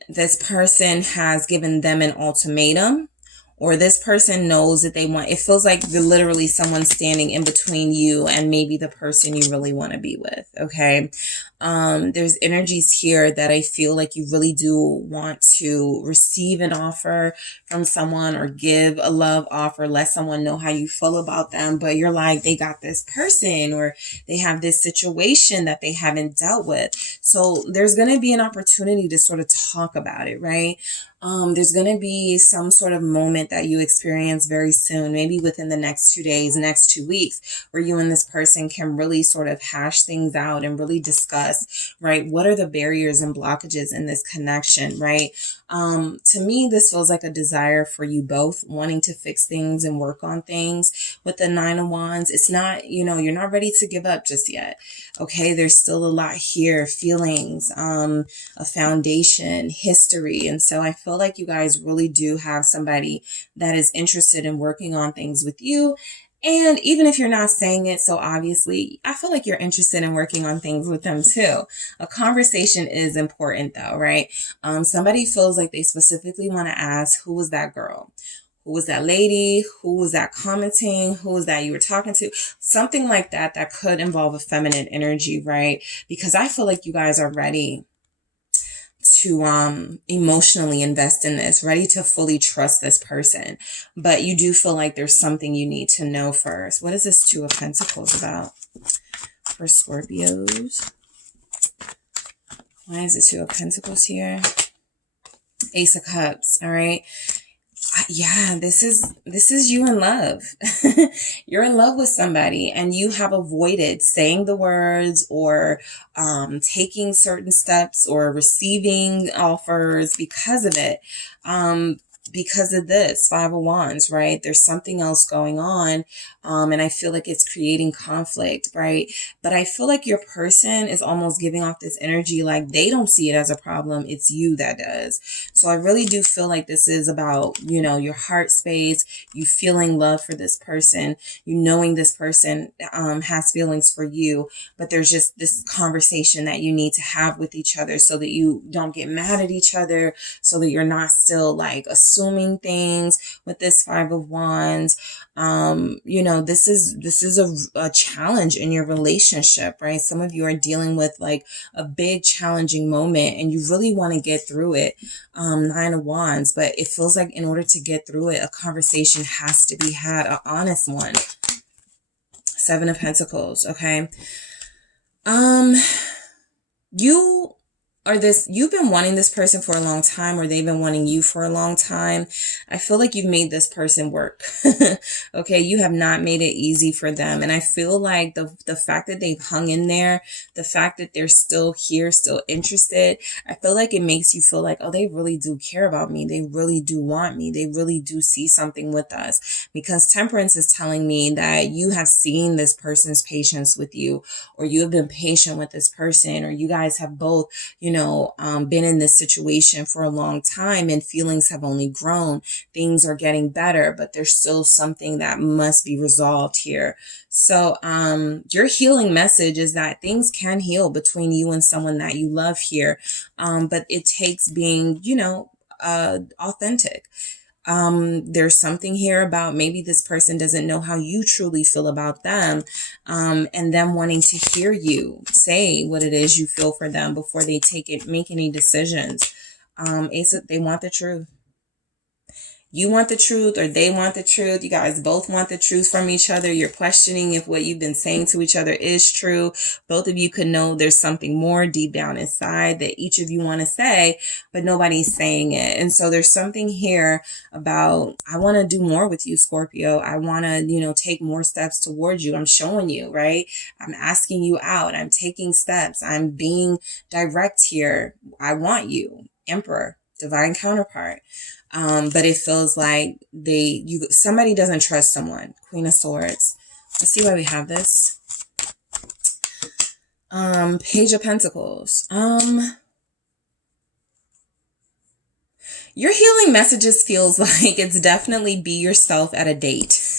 This person has given them an ultimatum, or this person knows that they want, it feels like literally someone standing in between you and maybe the person you really want to be with. Okay. There's energies here that I feel like you really do want to receive an offer from someone or give a love offer, let someone know how you feel about them, but you're like, they got this person or they have this situation that they haven't dealt with. So there's going to be an opportunity to sort of talk about it, right? There's going to be some sort of moment that you experience very soon, maybe within the next 2 days, next 2 weeks, where you and this person can really sort of hash things out and really discuss, right? What are the barriers and blockages in this connection, right? To me, this feels like a desire for you both wanting to fix things and work on things. With the Nine of Wands, it's not, you know, you're not ready to give up just yet. Okay. There's still a lot here, feelings, a foundation, history. And so I feel like you guys really do have somebody that is interested in working on things with you. And even if you're not saying it so obviously, I feel like you're interested in working on things with them too. A conversation is important though, right? Somebody feels like they specifically want to ask, who was that girl? Who was that lady? Who was that commenting? Who was that you were talking to? Something like that, that could involve a feminine energy, right? Because I feel like you guys are ready to emotionally invest in this, ready to fully trust this person. But you do feel like there's something you need to know first. What is this Two of Pentacles about for Scorpios? Why is it Two of Pentacles here? Ace of Cups, all right? Yeah, this is you in love. You're in love with somebody and you have avoided saying the words or taking certain steps or receiving offers because of it. Because of this Five of Wands, right? There's something else going on. And I feel like it's creating conflict, right? But I feel like your person is almost giving off this energy like they don't see it as a problem. It's you that does. So I really do feel like this is about, you know, your heart space, you feeling love for this person, you knowing this person has feelings for you, but there's just this conversation that you need to have with each other so that you don't get mad at each other, so that you're not still like assuming things with this Five of Wands. You know, this is a challenge in your relationship, right? Some of you are dealing with like a big challenging moment and you really want to get through it. Nine of Wands, but it feels like in order to get through it, a conversation has to be had, an honest one. Seven of Pentacles, okay? You've been wanting this person for a long time, or they've been wanting you for a long time. I feel like you've made this person work. Okay. You have not made it easy for them. And I feel like the fact that they've hung in there, the fact that they're still here, still interested, I feel like it makes you feel like, oh, they really do care about me. They really do want me. They really do see something with us, because Temperance is telling me that you have seen this person's patience with you, or you have been patient with this person, or you guys have both, you know, been in this situation for a long time and feelings have only grown. Things are getting better, but there's still something that must be resolved here. So your healing message is that things can heal between you and someone that you love here. But it takes being, you know, authentic. There's something here about maybe this person doesn't know how you truly feel about them, and them wanting to hear you say what it is you feel for them before they make any decisions. They want the truth. You want the truth, or they want the truth. You guys both want the truth from each other. You're questioning if what you've been saying to each other is true. Both of you could know there's something more deep down inside that each of you want to say, but nobody's saying it. And so there's something here about, I want to do more with you, Scorpio. I want to, you know, take more steps towards you. I'm showing you, right? I'm asking you out. I'm taking steps. I'm being direct here. I want you, Emperor. divine counterpart. But it feels like somebody doesn't trust someone. Queen of Swords. Let's see why we have this. Page of Pentacles. Your healing messages feels like it's definitely be yourself at a date.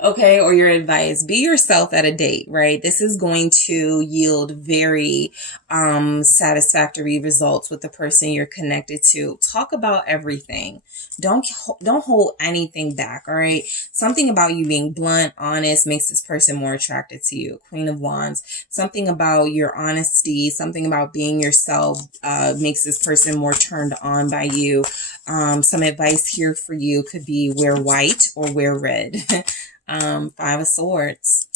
Okay, or your advice, be yourself at a date, right? This is going to yield very satisfactory results with the person you're connected to. Talk about everything. Don't hold anything back, all right? Something about you being blunt, honest makes this person more attracted to you. Queen of Wands. Something about your honesty, something about being yourself makes this person more turned on by you. Some advice here for you could be wear white or wear red. Five of Swords.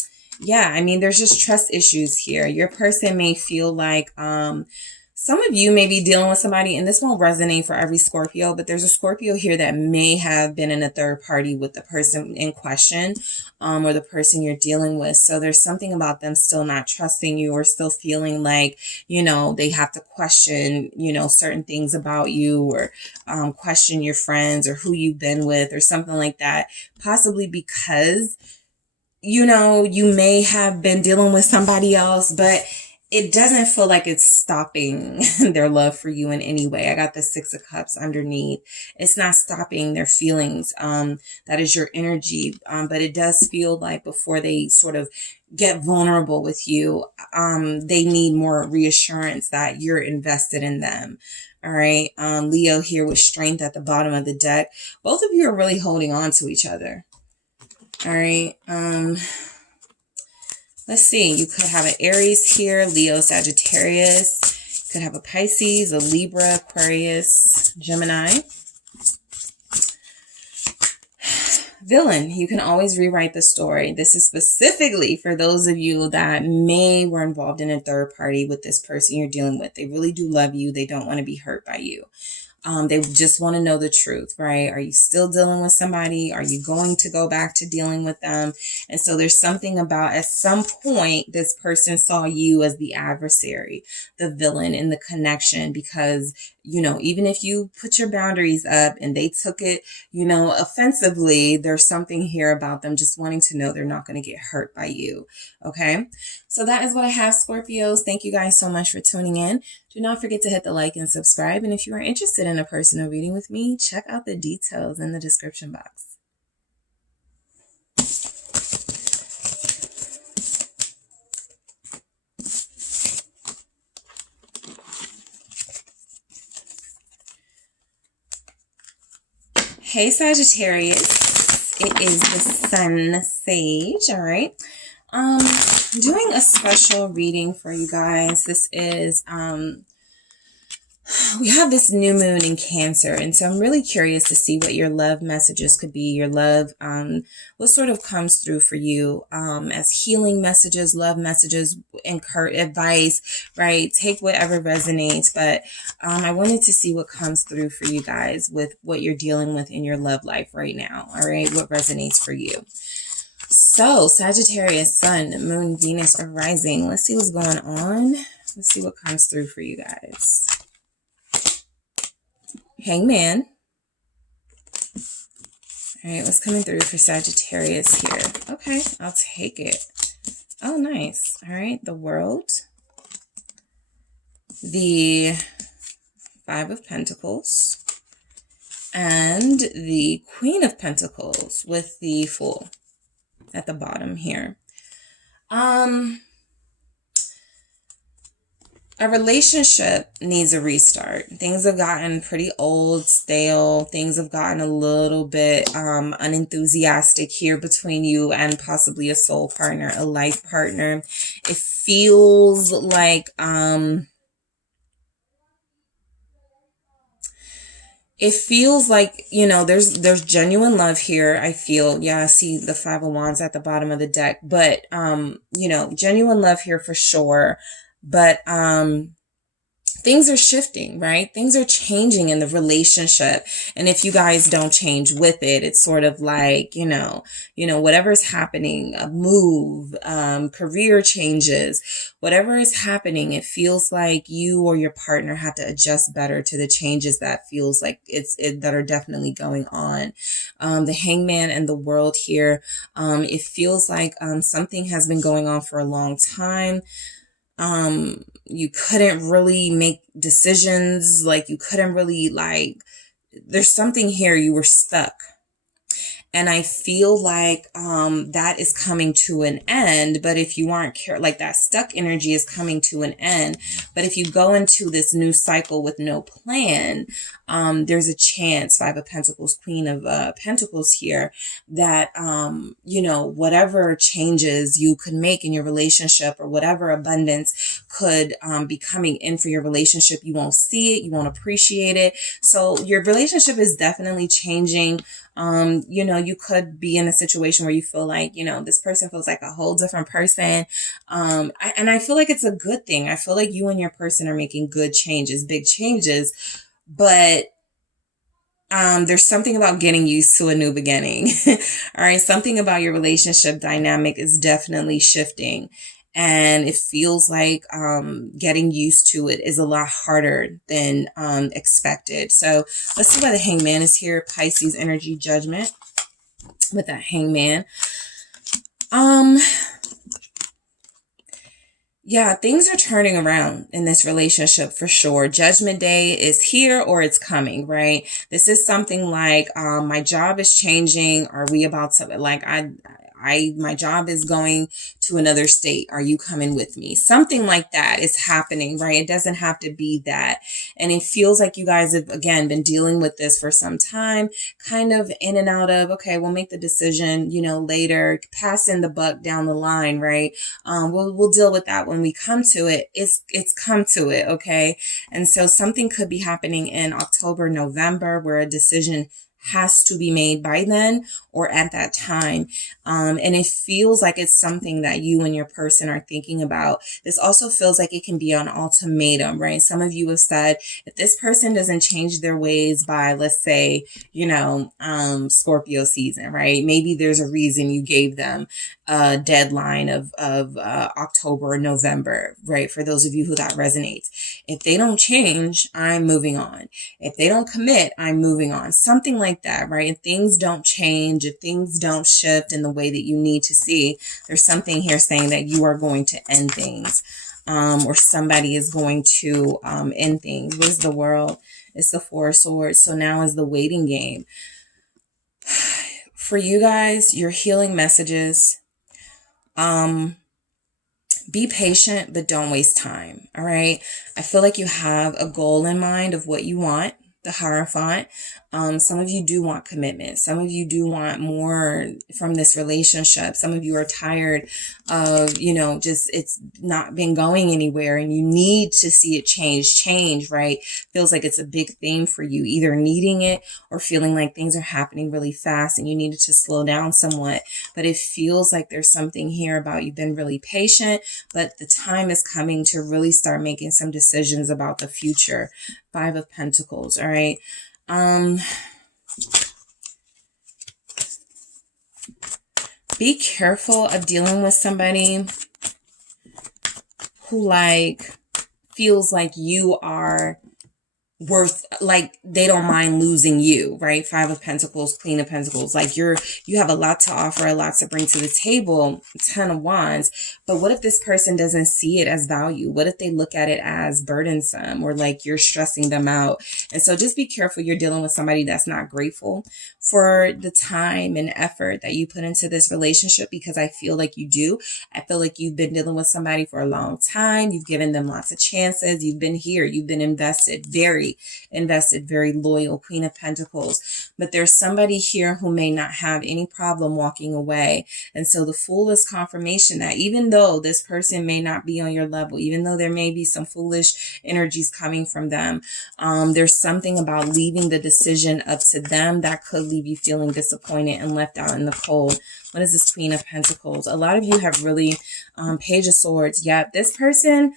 Yeah, I mean, there's just trust issues here. Your person may feel like some of you may be dealing with somebody, and this won't resonate for every Scorpio, but there's a Scorpio here that may have been in a third party with the person in question, or the person you're dealing with. So there's something about them still not trusting you, or still feeling like, you know, they have to question, you know, certain things about you, or question your friends or who you've been with or something like that. Possibly because, you know, you may have been dealing with somebody else, but it doesn't feel like it's stopping their love for you in any way. I got the Six of Cups underneath. It's not stopping their feelings. That is your energy. But it does feel like before they sort of get vulnerable with you, they need more reassurance that you're invested in them. All right. Leo here with Strength at the bottom of the deck. Both of you are really holding on to each other. All right. Let's see, you could have an Aries here, Leo, Sagittarius. You could have a Pisces, a Libra, Aquarius, Gemini. Villain, you can always rewrite the story. This is specifically for those of you that were involved in a third party with this person you're dealing with. They really do love you. They don't want to be hurt by you. They just want to know the truth, right? Are you still dealing with somebody? Are you going to go back to dealing with them? And so there's something about at some point, this person saw you as the adversary, the villain in the connection, because, you know, even if you put your boundaries up and they took it, you know, offensively, there's something here about them just wanting to know they're not going to get hurt by you. Okay. So that is what I have, Scorpios. Thank you guys so much for tuning in. Do not forget to hit the like and subscribe. And if you are interested in a personal reading with me, check out the details in the description box. Hey, Sagittarius. It is the SunSage. All right. Doing a special reading for you guys. This is, we have this new moon in Cancer, and so I'm really curious to see what your love messages could be, your love, what sort of comes through for you, as healing messages, love messages, advice, right? Take whatever resonates, but, I wanted to see what comes through for you guys with what you're dealing with in your love life right now. All right. What resonates for you? So, Sagittarius, Sun, Moon, Venus, or Rising. Let's see what's going on. Let's see what comes through for you guys. Hangman. All right, what's coming through for Sagittarius here? Okay, I'll take it. Oh, nice. All right, the World. The Five of Pentacles. And the Queen of Pentacles with the Fool at the bottom here. A relationship needs a restart. Things have gotten pretty old, stale. Things have gotten a little bit unenthusiastic here between you and possibly a soul partner, a life partner. It feels like you know, there's genuine love here. I feel, yeah, I see the Five of Wands at the bottom of the deck, but, you know, genuine love here for sure. But, things are shifting, right? Things are changing in the relationship. And if you guys don't change with it, it's sort of like, whatever's happening, a move, career changes, whatever is happening, it feels like you or your partner have to adjust better to the changes that feels like that are definitely going on. The Hangman and the World here, it feels like something has been going on for a long time. You couldn't really make decisions, like you couldn't really, there's something here, you were stuck. And I feel like that is coming to an end. But if you aren't like that stuck energy is coming to an end. But if you go into this new cycle with no plan, there's a chance, Five of Pentacles, Queen of Pentacles here, that, whatever changes you could make in your relationship or whatever abundance could be coming in for your relationship, you won't see it, you won't appreciate it. So your relationship is definitely changing. You could be in a situation where you feel like, this person feels like a whole different person. And I feel like it's a good thing. I feel like you and your person are making good changes, big changes, but there's something about getting used to a new beginning. All right. Something about your relationship dynamic is definitely shifting. And it feels like getting used to it is a lot harder than expected. So let's see why the Hangman is here. Pisces energy, Judgment with that Hangman. Yeah, things are turning around in this relationship for sure. Judgment Day is here or it's coming, right? This is something like my job is changing. Are we about to, like, my job is going to another state. Are you coming with me? Something like that is happening, right? It doesn't have to be that. And it feels like you guys have, again, been dealing with this for some time, kind of in and out of, okay, we'll make the decision, later, passing the buck down the line, right? We'll deal with that when we come to it. It's come to it, okay? And so something could be happening in October, November, where a decision has to be made by then or at that time. And it feels like it's something that you and your person are thinking about. This also feels like it can be an ultimatum, right? Some of you have said, if this person doesn't change their ways by, let's say, Scorpio season, right? Maybe there's a reason you gave them a deadline of October or November, right? For those of you who that resonates. If they don't change, I'm moving on. If they don't commit, I'm moving on. Something like that, right? If things don't change, if things don't shift in the way that you need to see, there's something here saying that you are going to end things, or somebody is going to end things. What is the World? It's the Four of Swords. So now is the waiting game. For you guys, your healing messages, be patient, but don't waste time. All right. I feel like you have a goal in mind of what you want. The Hierophant. Some of you do want commitment. Some of you do want more from this relationship. Some of you are tired of, just it's not been going anywhere and you need to see it change, right? Feels like it's a big theme for you, either needing it or feeling like things are happening really fast and you needed to slow down somewhat. But it feels like there's something here about you've been really patient, but the time is coming to really start making some decisions about the future. Five of Pentacles. All right. Be careful of dealing with somebody who feels like you are worth, like they don't mind losing you, right? Five of Pentacles, Queen of Pentacles, like you have a lot to offer, a lot to bring to the table. Ten of Wands. But what if this person doesn't see it as value? What if they look at it as burdensome or like you're stressing them out? And so just be careful you're dealing with somebody that's not grateful for the time and effort that you put into this relationship, because I feel like you do. I feel like you've been dealing with somebody for a long time. You've given them lots of chances. You've been here. You've been invested, very loyal. Queen of Pentacles. But there's somebody here who may not have any problem walking away. And so the Fool is confirmation that even though this person may not be on your level, even though there may be some foolish energies coming from them, there's something about leaving the decision up to them that could leave you feeling disappointed and left out in the cold. What is this Queen of Pentacles? A lot of you have really Page of Swords. Yeah, this person,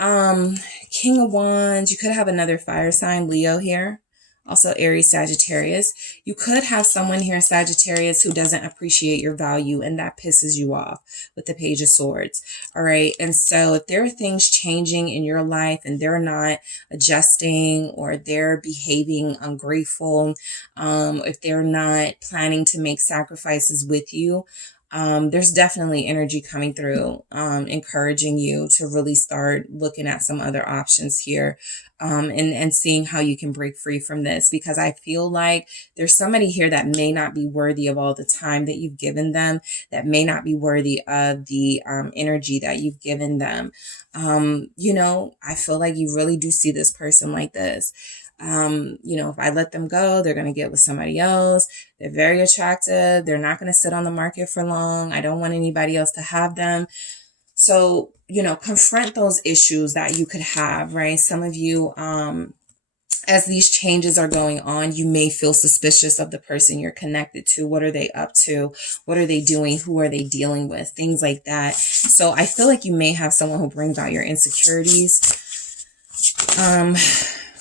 King of Wands, you could have another fire sign, Leo here. Also Aries, Sagittarius. You could have someone here, Sagittarius, who doesn't appreciate your value, and that pisses you off with the Page of Swords. All right. And so if there are things changing in your life and they're not adjusting, or they're behaving ungrateful, if they're not planning to make sacrifices with you, there's definitely energy coming through, encouraging you to really start looking at some other options here, and seeing how you can break free from this, because I feel like there's somebody here that may not be worthy of all the time that you've given them, that may not be worthy of the energy that you've given them. You know, I feel like you really do see this person like this. You know, if I let them go, they're going to get with somebody else. They're very attractive. They're not going to sit on the market for long. I don't want anybody else to have them. So, you know, confront those issues that you could have, right? Some of you, as these changes are going on, you may feel suspicious of the person you're connected to. What are they up to? What are they doing? Who are they dealing with? Things like that. So I feel like you may have someone who brings out your insecurities,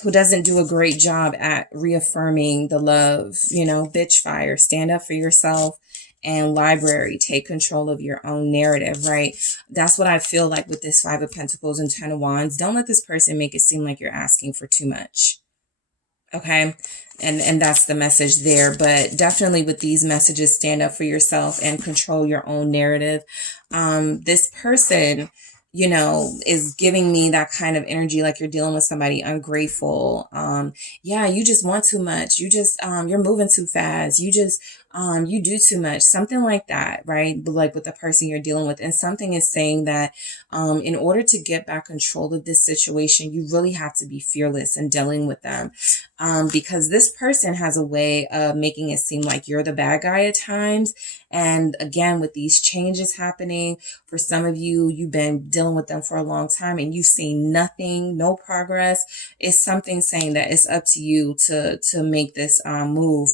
who doesn't do a great job at reaffirming the love. You know, bitch fire, stand up for yourself. And library, take control of your own narrative, right? That's what I feel like with this Five of Pentacles and Ten of Wands. Don't let this person make it seem like you're asking for too much. Okay. And that's the message there. But definitely with these messages, stand up for yourself and control your own narrative. This person, you know, is giving me that kind of energy, like you're dealing with somebody ungrateful. Yeah, you just want too much. You just, you're moving too fast. You just, you do too much, something like that, right? But like with the person you're dealing with. And something is saying that, in order to get back control of this situation, you really have to be fearless in dealing with them. Because this person has a way of making it seem like you're the bad guy at times. And again, with these changes happening, for some of you, you've been dealing with them for a long time and you've seen nothing, no progress. It's something saying that it's up to you to make this move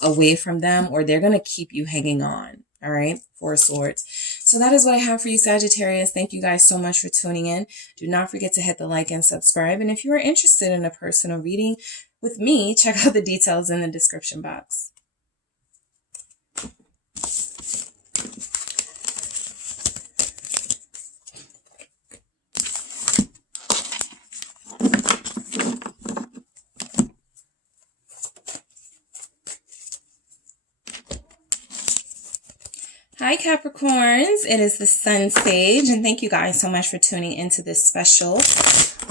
away from them, or they're going to keep you hanging on. All right. Four of Swords. So that is what I have for you, Sagittarius. Thank you guys so much for tuning in. Do not forget to hit the like and subscribe. And if you are interested in a personal reading with me, check out the details in the description box. Hi Capricorns, it is the SunSage, and thank you guys so much for tuning into this special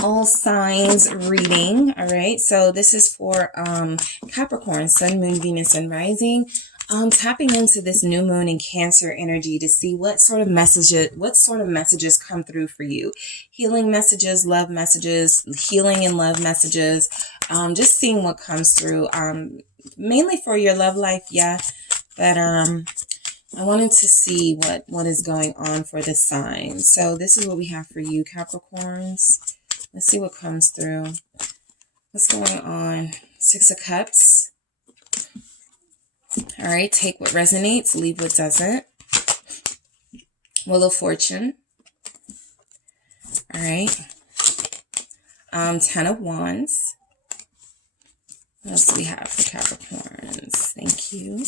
all signs reading. All right, so this is for Capricorn, Sun, Moon, Venus, and Rising. Tapping into this new moon in Cancer energy to see what sort of messages come through for you. Healing messages, love messages, healing and love messages. Just seeing what comes through. Mainly for your love life, yeah, but I wanted to see what is going on for the sign. So this is what we have for you, Capricorns. Let's see what comes through. What's going on? Six of Cups. All right, take what resonates, leave what doesn't. Wheel of Fortune. All right. Ten of Wands. What else do we have for Capricorns? Thank you.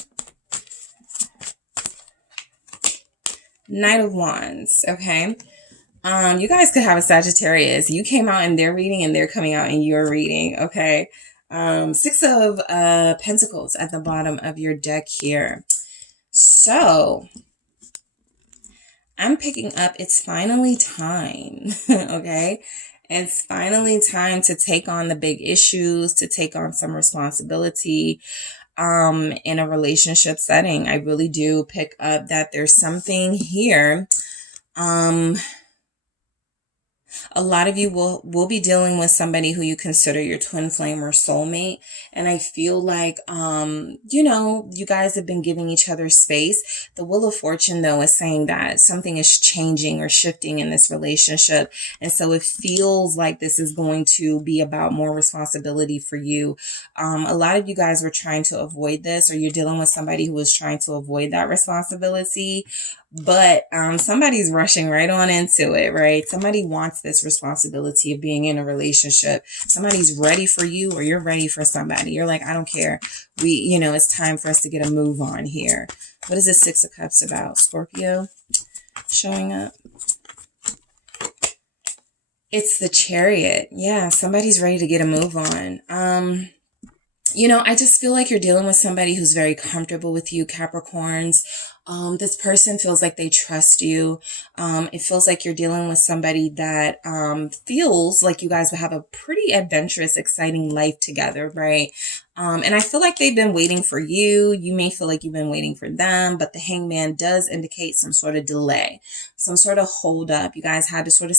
Knight of Wands. Okay. You guys could have a Sagittarius. You came out in their reading and they're coming out in your reading. Okay. Six of Pentacles at the bottom of your deck here. So I'm picking up, it's finally time. Okay. It's finally time to take on the big issues, to take on some responsibility. In a relationship setting, I really do pick up that there's something here. A lot of you will be dealing with somebody who you consider your twin flame or soulmate. And I feel like, you know, you guys have been giving each other space. The Wheel of Fortune, though, is saying that something is changing or shifting in this relationship. And so it feels like this is going to be about more responsibility for you. A lot of you guys were trying to avoid this, or you're dealing with somebody who was trying to avoid that responsibility. But somebody's rushing right on into it, right? Somebody wants this responsibility of being in a relationship. Somebody's ready for you, or you're ready for somebody. You're like, I don't care. It's time for us to get a move on here. What is the Six of Cups about? Scorpio showing up. It's the Chariot. Yeah, somebody's ready to get a move on. I just feel like you're dealing with somebody who's very comfortable with you, Capricorns. This person feels like they trust you. It feels like you're dealing with somebody that feels like you guys will have a pretty adventurous, exciting life together, right? And I feel like they've been waiting for you. You may feel like you've been waiting for them, but the Hangman does indicate some sort of delay, some sort of hold up. You guys had to sort of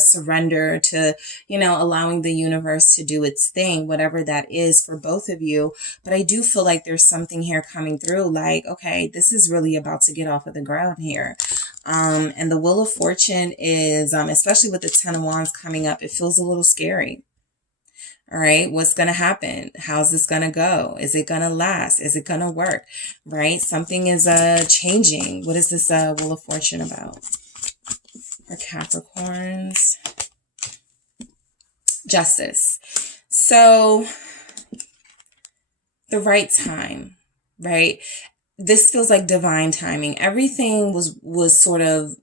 surrender to, allowing the universe to do its thing, whatever that is for both of you. But I do feel like there's something here coming through, like, okay, this is really about to get off of the ground here. And the Wheel of Fortune is, especially with the Ten of Wands coming up, it feels a little scary. All right, what's going to happen? How's this going to go? Is it going to last? Is it going to work? Right? Something is changing. What is this Wheel of Fortune about? For Capricorns. Justice. So, the right time, right? This feels like divine timing. Everything was sort of,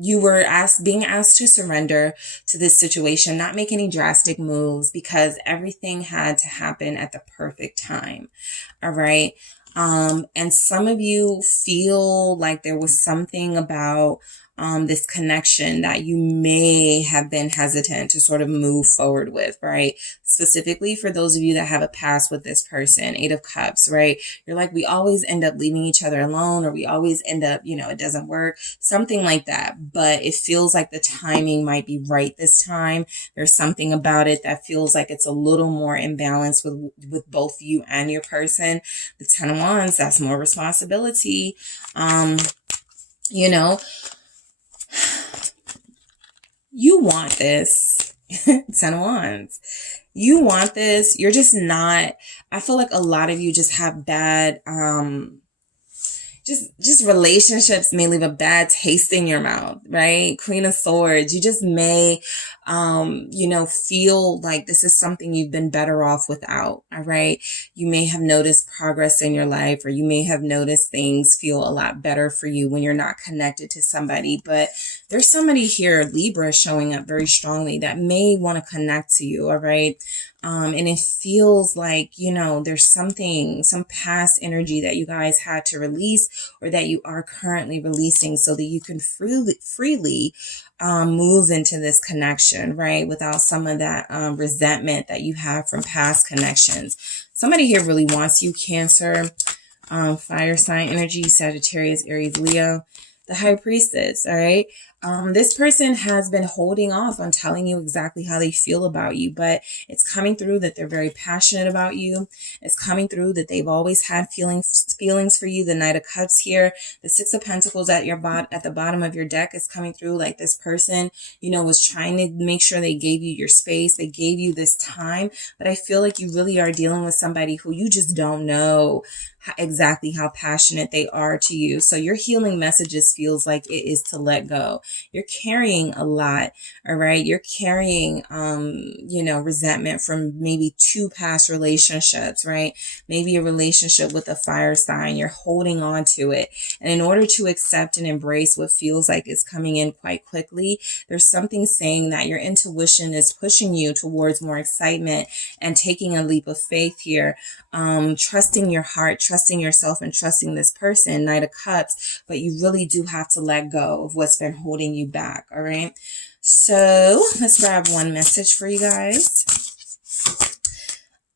you were being asked to surrender to this situation, not make any drastic moves, because everything had to happen at the perfect time. All right. And some of you feel like there was something about this connection that you may have been hesitant to sort of move forward with, right? Specifically for those of you that have a past with this person, Eight of Cups, right? You're like, we always end up leaving each other alone, or we always end up, it doesn't work, something like that. But it feels like the timing might be right this time. There's something about it that feels like it's a little more in balance with both you and your person. The Ten of Wands, that's more responsibility. You want this. Ten of Wands. You want this. You're just not, I feel like a lot of you just have bad, just relationships may leave a bad taste in your mouth, right? Queen of Swords. You just may, feel like this is something you've been better off without. All right. You may have noticed progress in your life, or you may have noticed things feel a lot better for you when you're not connected to somebody. But there's somebody here, Libra, showing up very strongly that may want to connect to you. All right. And it feels like, there's some past energy that you guys had to release, or that you are currently releasing, so that you can freely move into this connection, right? Without some of that resentment that you have from past connections. Somebody here really wants you, Cancer, fire sign energy, Sagittarius, Aries, Leo, the High Priestess, all right? This person has been holding off on telling you exactly how they feel about you, but it's coming through that they're very passionate about you. It's coming through that they've always had feelings for you. The Knight of Cups here, the Six of Pentacles at the bottom of your deck is coming through, like this person, was trying to make sure they gave you your space. They gave you this time, but I feel like you really are dealing with somebody who you just don't know exactly how passionate they are to you. So your healing messages feels like it is to let go. You're carrying a lot, all right? You're carrying, resentment from maybe 2 past relationships, right? Maybe a relationship with a fire sign. You're holding on to it. And in order to accept and embrace what feels like is coming in quite quickly, there's something saying that your intuition is pushing you towards more excitement and taking a leap of faith here. Trusting your heart, trusting yourself, and trusting this person, Knight of Cups, but you really do have to let go of what's been holding you back, all right? So let's grab one message for you guys.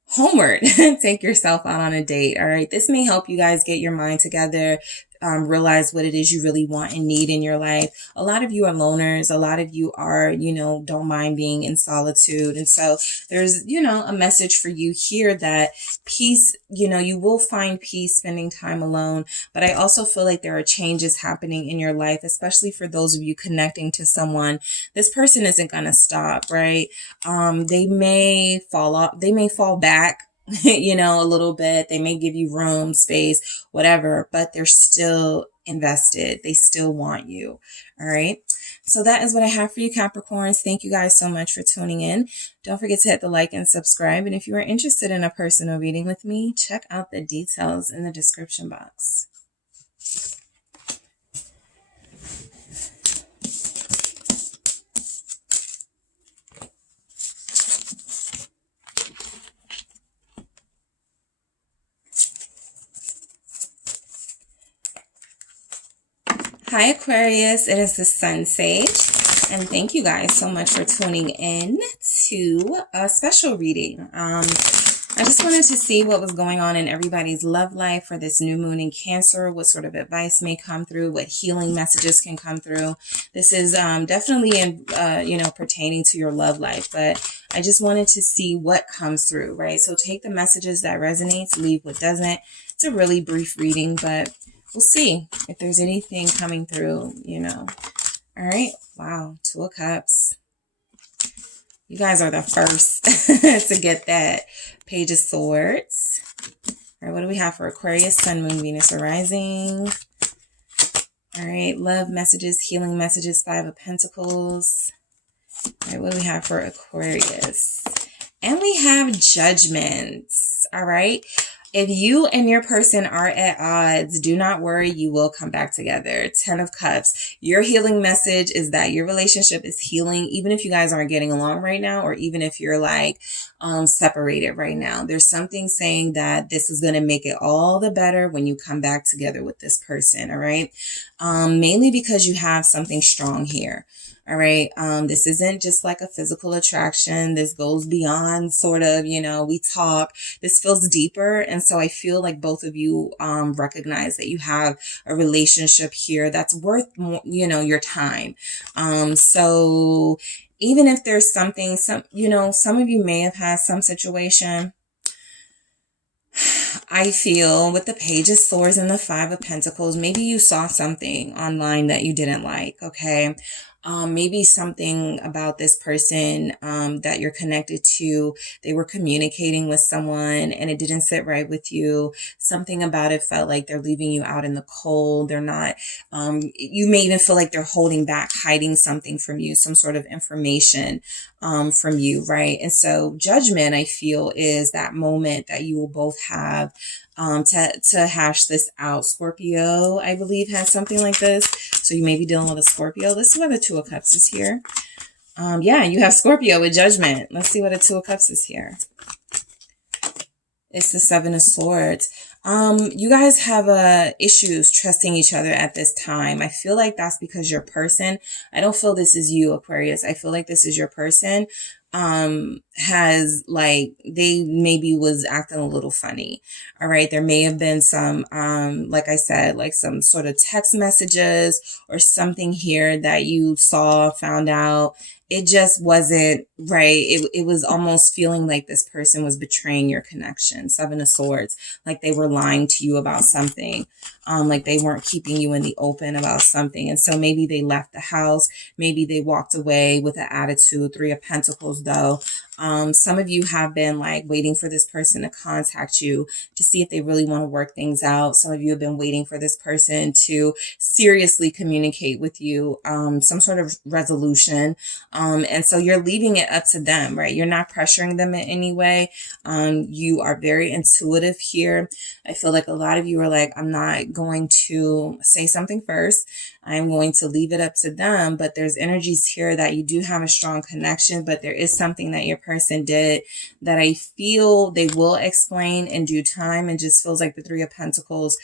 Homeward. Take yourself out on a date, all right? This may help you guys get your mind together, realize what it is you really want and need in your life. A lot of you are loners. A lot of you are, don't mind being in solitude. And so there's, a message for you here that peace, you will find peace spending time alone. But I also feel like there are changes happening in your life, especially for those of you connecting to someone. This person isn't going to stop, right? They may fall off. They may fall back, a little bit. They may give you room, space, whatever, but they're still invested. They still want you. All right. So that is what I have for you, Capricorns. Thank you guys so much for tuning in. Don't forget to hit the like and subscribe. And if you are interested in a personal reading with me, check out the details in the description box. Hi Aquarius, it is the SunSage, and thank you guys so much for tuning in to a special reading. I just wanted to see what was going on in everybody's love life for this new moon in Cancer, what sort of advice may come through, what healing messages can come through. This is definitely in, pertaining to your love life, but I just wanted to see what comes through, right? So take the messages that resonates, leave what doesn't. It's a really brief reading, but we'll see if there's anything coming through, All right. Wow. 2 of Cups. You guys are the first to get that. Page of Swords. All right. What do we have for Aquarius, Sun, Moon, Venus, or Rising? All right. Love messages, healing messages, 5 of Pentacles. All right. What do we have for Aquarius? And we have Judgment. All right. If you and your person are at odds, do not worry, you will come back together. 10 of Cups. Your healing message is that your relationship is healing, even if you guys aren't getting along right now, or even if you're separated right now. There's something saying that this is going to make it all the better when you come back together with this person, all right? Mainly because you have something strong here. All right. This isn't just like a physical attraction. This goes beyond sort of, we talk. This feels deeper. And so I feel like both of you recognize that you have a relationship here that's worth, your time. So even if there's something, some of you may have had some situation. I feel with the Page of Swords and the 5 of Pentacles, maybe you saw something online that you didn't like. Okay. Maybe something about this person that you're connected to, they were communicating with someone and it didn't sit right with you. Something about it felt like they're leaving you out in the cold. They're not, you may even feel like they're holding back, hiding something from you, some sort of information from you, right? And so Judgment, I feel, is that moment that you will both have to hash this out. Scorpio, I believe, has something like this. So you may be dealing with a Scorpio. Let's see what the 2 of Cups is here. Yeah, you have Scorpio with Judgment. Let's see what the 2 of Cups is here. It's the 7 of Swords. You guys have issues trusting each other at this time. I feel like that's because your person, I don't feel this is you, Aquarius. I feel like this is your person. Has they maybe was acting a little funny. All right. There may have been some, like I said, like some sort of text messages or something here that you saw, found out. It just wasn't right. It was almost feeling like this person was betraying your connection. 7 of Swords, like they were lying to you about something. Like they weren't keeping you in the open about something. And so maybe they left the house. Maybe they walked away with an attitude. 3 of Pentacles, though. Some of you have been waiting for this person to contact you to see if they really want to work things out. Some of you have been waiting for this person to seriously communicate with you, some sort of resolution. And so you're leaving it up to them, right? You're not pressuring them in any way. You are very intuitive here. I feel like a lot of you are like, I'm not going to say something first. I'm going to leave it up to them. But there's energies here that you do have a strong connection, but there is something that your person did that I feel they will explain in due time, and just feels like the 3 of Pentacles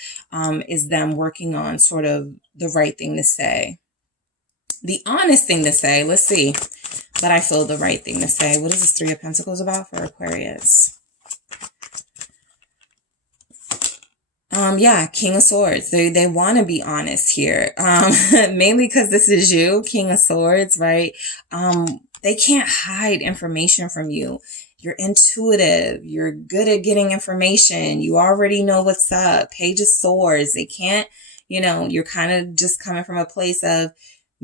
is them working on sort of the right thing to say. The honest thing to say, let's see. But I feel the right thing to say. What is this 3 of Pentacles about for Aquarius? Yeah, King of Swords. They want to be honest here. Mainly because this is you, King of Swords, right? They can't hide information from you. You're intuitive. You're good at getting information. You already know what's up. Page of Swords. They can't, you're kind of just coming from a place of,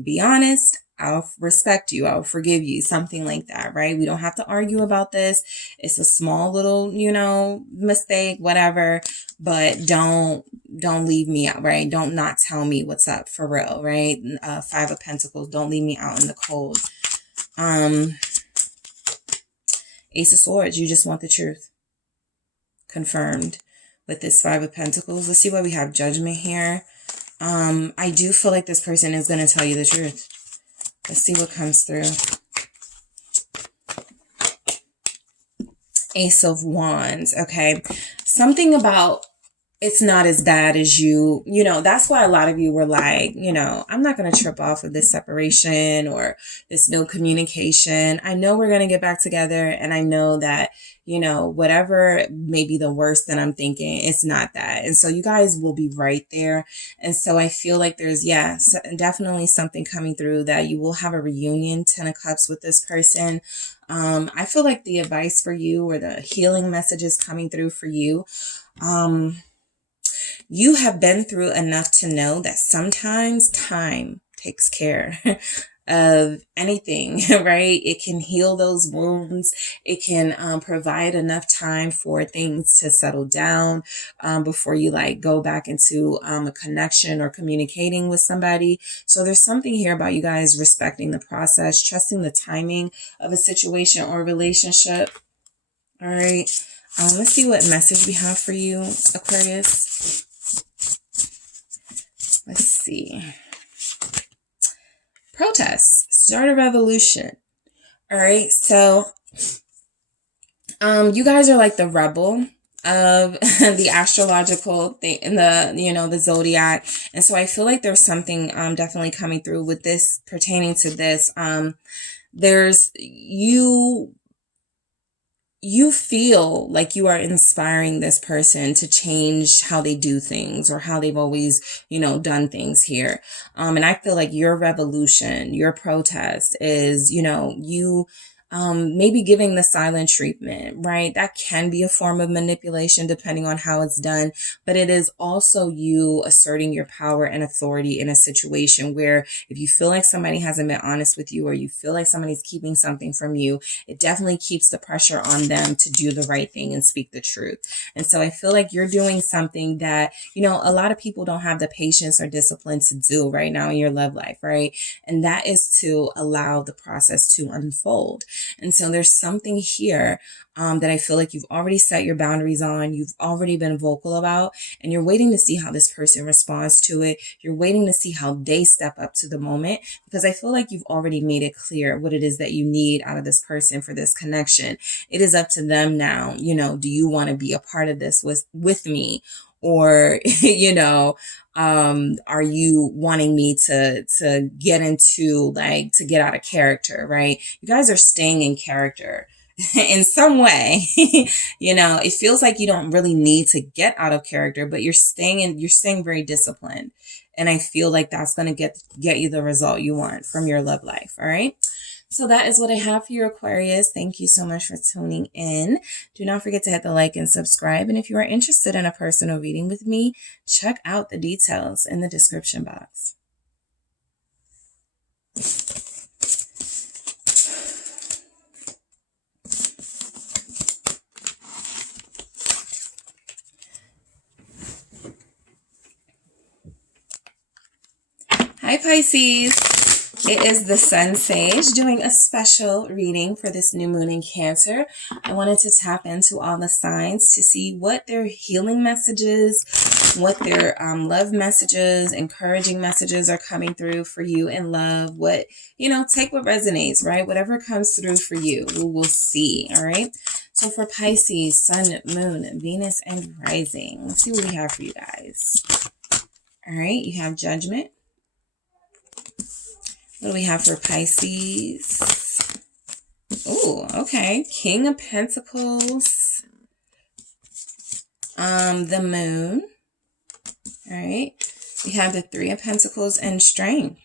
be honest. I'll respect you. I'll forgive you. Something like that, right? We don't have to argue about this. It's a small little, you know, mistake, whatever, but don't leave me out, right? Don't not tell me what's up for real, right? Five of Pentacles. Don't leave me out in the cold. Ace of Swords. You just want the truth. Confirmed with this Five of Pentacles. Let's see why we have Judgment here. I do feel like this person is going to tell you the truth. Let's see what comes through. Ace of Wands. Okay. Something about it's not as bad as you know, that's why a lot of you were like, you know, I'm not going to trip off of this separation or this no communication. I know we're going to get back together. And I know that, you know, whatever may be the worst that I'm thinking, it's not that. And so you guys will be right there. And so I feel like there's, yeah, definitely something coming through that you will have a reunion, 10 of Cups with this person. I feel like the advice for you or the healing messages coming through for you, you have been through enough to know that sometimes time takes care of anything, right? It can heal those wounds. It can provide enough time for things to settle down before you like go back into a connection or communicating with somebody. So there's something here about you guys respecting the process, trusting the timing of a situation or relationship. All right. Let's see what message we have for you, Aquarius. Let's see. Protest. Start a revolution. All right. So, you guys are like the rebel of the astrological thing in the, you know, the zodiac. And so I feel like there's something, definitely coming through with this pertaining to this. There's you feel like you are inspiring this person to change how they do things or how they've always, you know, done things here. And I feel like your revolution, your protest is, you know, you maybe giving the silent treatment, right? That can be a form of manipulation depending on how it's done, but it is also you asserting your power and authority in a situation where if you feel like somebody hasn't been honest with you or you feel like somebody's keeping something from you, it definitely keeps the pressure on them to do the right thing and speak the truth. And so I feel like you're doing something that, you know, a lot of people don't have the patience or discipline to do right now in your love life, right? And that is to allow the process to unfold. And so there's something here that I feel like you've already set your boundaries on, you've already been vocal about, and you're waiting to see how this person responds to it. You're waiting to see how they step up to the moment, because I feel like you've already made it clear what it is that you need out of this person for this connection. It is up to them now. You know, do you want to be a part of this with me? Or, you know, are you wanting me to get into like, to get out of character, right? You guys are staying in character in some way. You know, it feels like you don't really need to get out of character, but you're staying very disciplined. And I feel like that's going to get you the result you want from your love life. All right. So that is what I have for you, Aquarius. Thank you so much for tuning in. Do not forget to hit the like and subscribe. And if you are interested in a personal reading with me, check out the details in the description box. Hi, Pisces. It is the SunSage doing a special reading for this new moon in Cancer. I wanted to tap into all the signs to see what their healing messages, what their love messages, encouraging messages are coming through for you in love. What, you know, take what resonates, right? Whatever comes through for you, we will see. All right. So for Pisces, Sun, Moon, Venus, and Rising, let's see what we have for you guys. All right. You have Judgment. What do we have for Pisces? Oh, okay. King of Pentacles. The Moon. All right. We have the Three of Pentacles and Strength.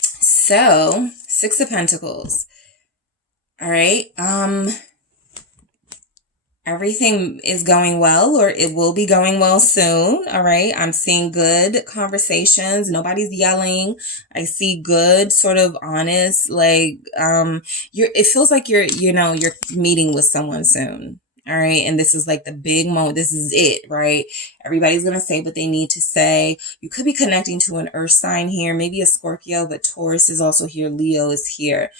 So, Six of Pentacles. All right. Everything is going well, or it will be going well soon. All right. I'm seeing good conversations. Nobody's yelling. I see good, sort of honest, like, it feels like you're meeting with someone soon. All right. And this is like the big moment. This is it, right? Everybody's going to say what they need to say. You could be connecting to an earth sign here, maybe a Scorpio, but Taurus is also here. Leo is here.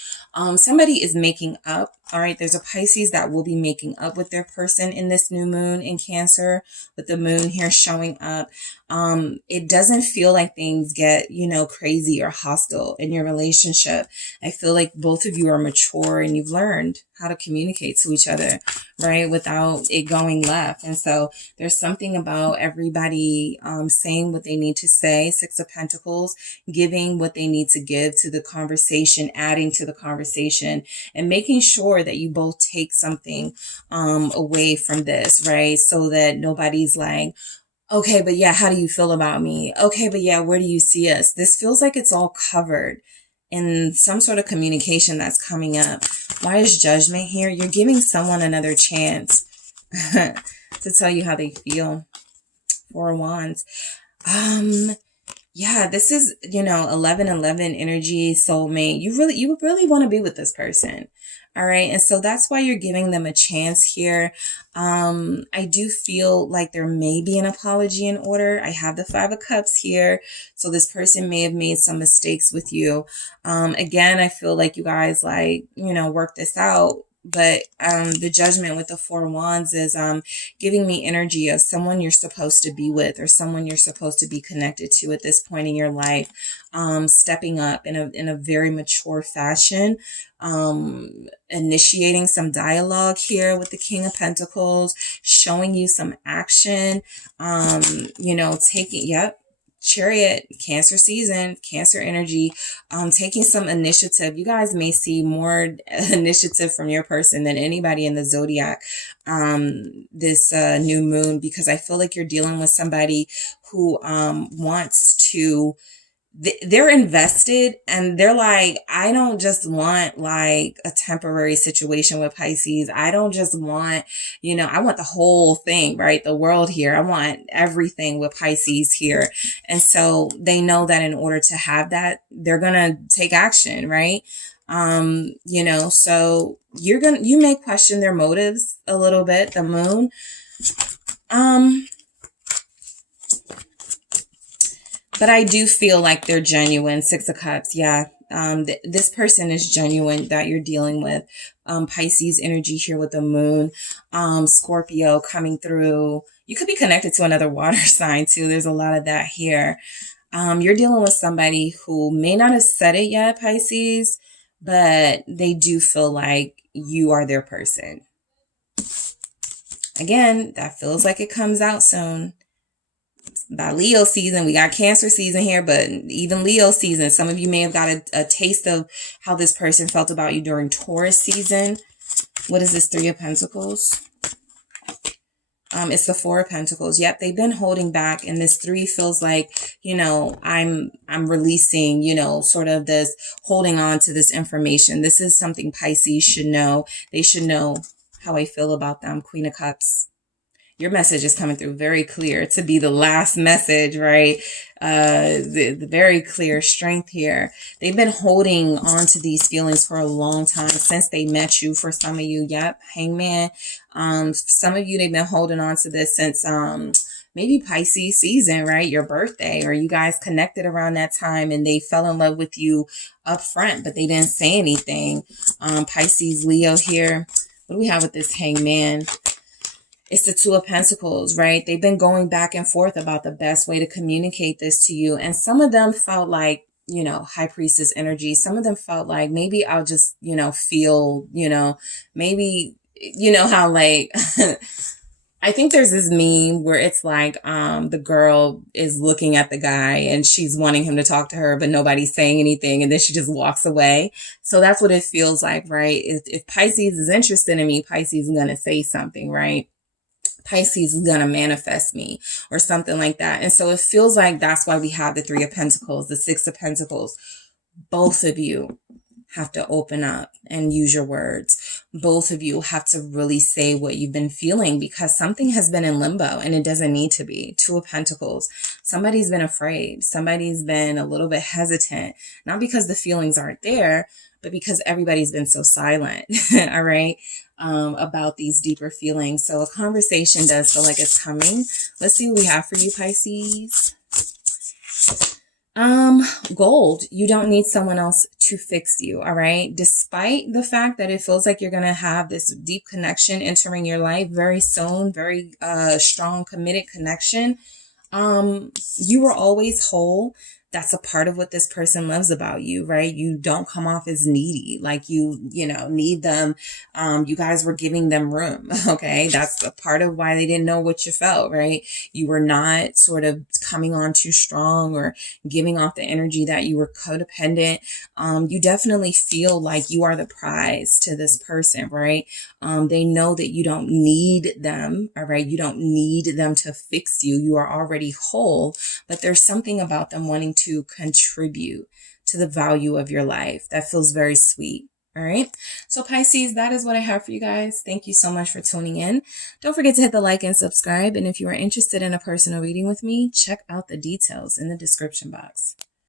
Somebody is making up. All right. There's a Pisces that will be making up with their person in this new moon in Cancer, with the moon here showing up. It doesn't feel like things get, crazy or hostile in your relationship. I feel like both of you are mature and you've learned how to communicate to each other, right? Without it going left. And so there's something about everybody saying what they need to say. Six of Pentacles, giving what they need to give to the conversation, adding to the conversation, and making sure that you both take something away from this, right? So that nobody's like, okay, but yeah, how do you feel about me? Okay, but yeah, where do you see us? This feels like it's all covered in some sort of communication that's coming up. Why is Judgment here? You're giving someone another chance to tell you how they feel. Four of Wands. Yeah, this is, 11-11 energy, soulmate. You really want to be with this person. All right. And so that's why you're giving them a chance here. I do feel like there may be an apology in order. I have the Five of Cups here. So this person may have made some mistakes with you. Again, I feel like you guys work this out. But the Judgment with the Four of Wands is giving me energy of someone you're supposed to be with, or someone you're supposed to be connected to at this point in your life, stepping up in a very mature fashion, initiating some dialogue here with the King of Pentacles, showing you some action, Chariot, Cancer season, Cancer energy, taking some initiative. You guys may see more initiative from your person than anybody in the zodiac this new moon, because I feel like you're dealing with somebody who wants to, they're invested, and they're like, I don't just want like a temporary situation with Pisces. I don't just want, I want the whole thing, right? The world here. I want everything with Pisces here. And so they know that in order to have that, they're going to take action, right? So you may question their motives a little bit, the moon. But I do feel like they're genuine. Six of Cups. Yeah. This person is genuine that you're dealing with. Pisces energy here with the moon. Scorpio coming through. You could be connected to another water sign too. There's a lot of that here. You're dealing with somebody who may not have said it yet, Pisces, but they do feel like you are their person. Again, that feels like it comes out soon. By Leo season, we got Cancer season here, but even Leo season, some of you may have got a taste of how this person felt about you during Taurus season. What is this? Three of Pentacles. It's the Four of Pentacles. Yep, they've been holding back, and this three feels like, I'm releasing, sort of this, holding on to this information. This is something Pisces should know. They should know how I feel about them. Queen of Cups. Your message is coming through very clear to be the last message, right? The very clear strength here. They've been holding on to these feelings for a long time, since they met you. For some of you, yep, Hangman. Some of you, they've been holding on to this since maybe Pisces season, right? Your birthday, or you guys connected around that time and they fell in love with you up front, but they didn't say anything. Pisces, Leo here. What do we have with this Hangman? It's the Two of Pentacles, right? They've been going back and forth about the best way to communicate this to you. And some of them felt like, High Priestess energy. Some of them felt like, maybe I'll just, feel, maybe, how like, I think there's this meme where it's like, the girl is looking at the guy and she's wanting him to talk to her, but nobody's saying anything. And then she just walks away. So that's what it feels like, right? If Pisces is interested in me, Pisces is going to say something, right? Pisces is going to manifest me or something like that. And so it feels like that's why we have the Three of Pentacles, the Six of Pentacles. Both of you have to open up and use your words. Both of you have to really say what you've been feeling, because something has been in limbo and it doesn't need to be. Two of Pentacles. Somebody's been afraid. Somebody's been a little bit hesitant, not because the feelings aren't there, but because everybody's been so silent, all right, about these deeper feelings. So a conversation does feel like it's coming. Let's see what we have for you, Pisces. Gold. You don't need someone else to fix you, all right? Despite the fact that it feels like you're going to have this deep connection entering your life very soon, very strong, committed connection. You were always whole. That's a part of what this person loves about you, right? You don't come off as needy, like you know, need them. You guys were giving them room, okay? That's a part of why they didn't know what you felt, right? You were not sort of coming on too strong or giving off the energy that you were codependent. You definitely feel like you are the prize to this person, right? They know that you don't need them, all right? You don't need them to fix you. You are already whole, but there's something about them wanting to contribute to the value of your life that feels very sweet. All right. So Pisces, that is what I have for you guys. Thank you so much for tuning in. Don't forget to hit the like and subscribe. And if you are interested in a personal reading with me, check out the details in the description box.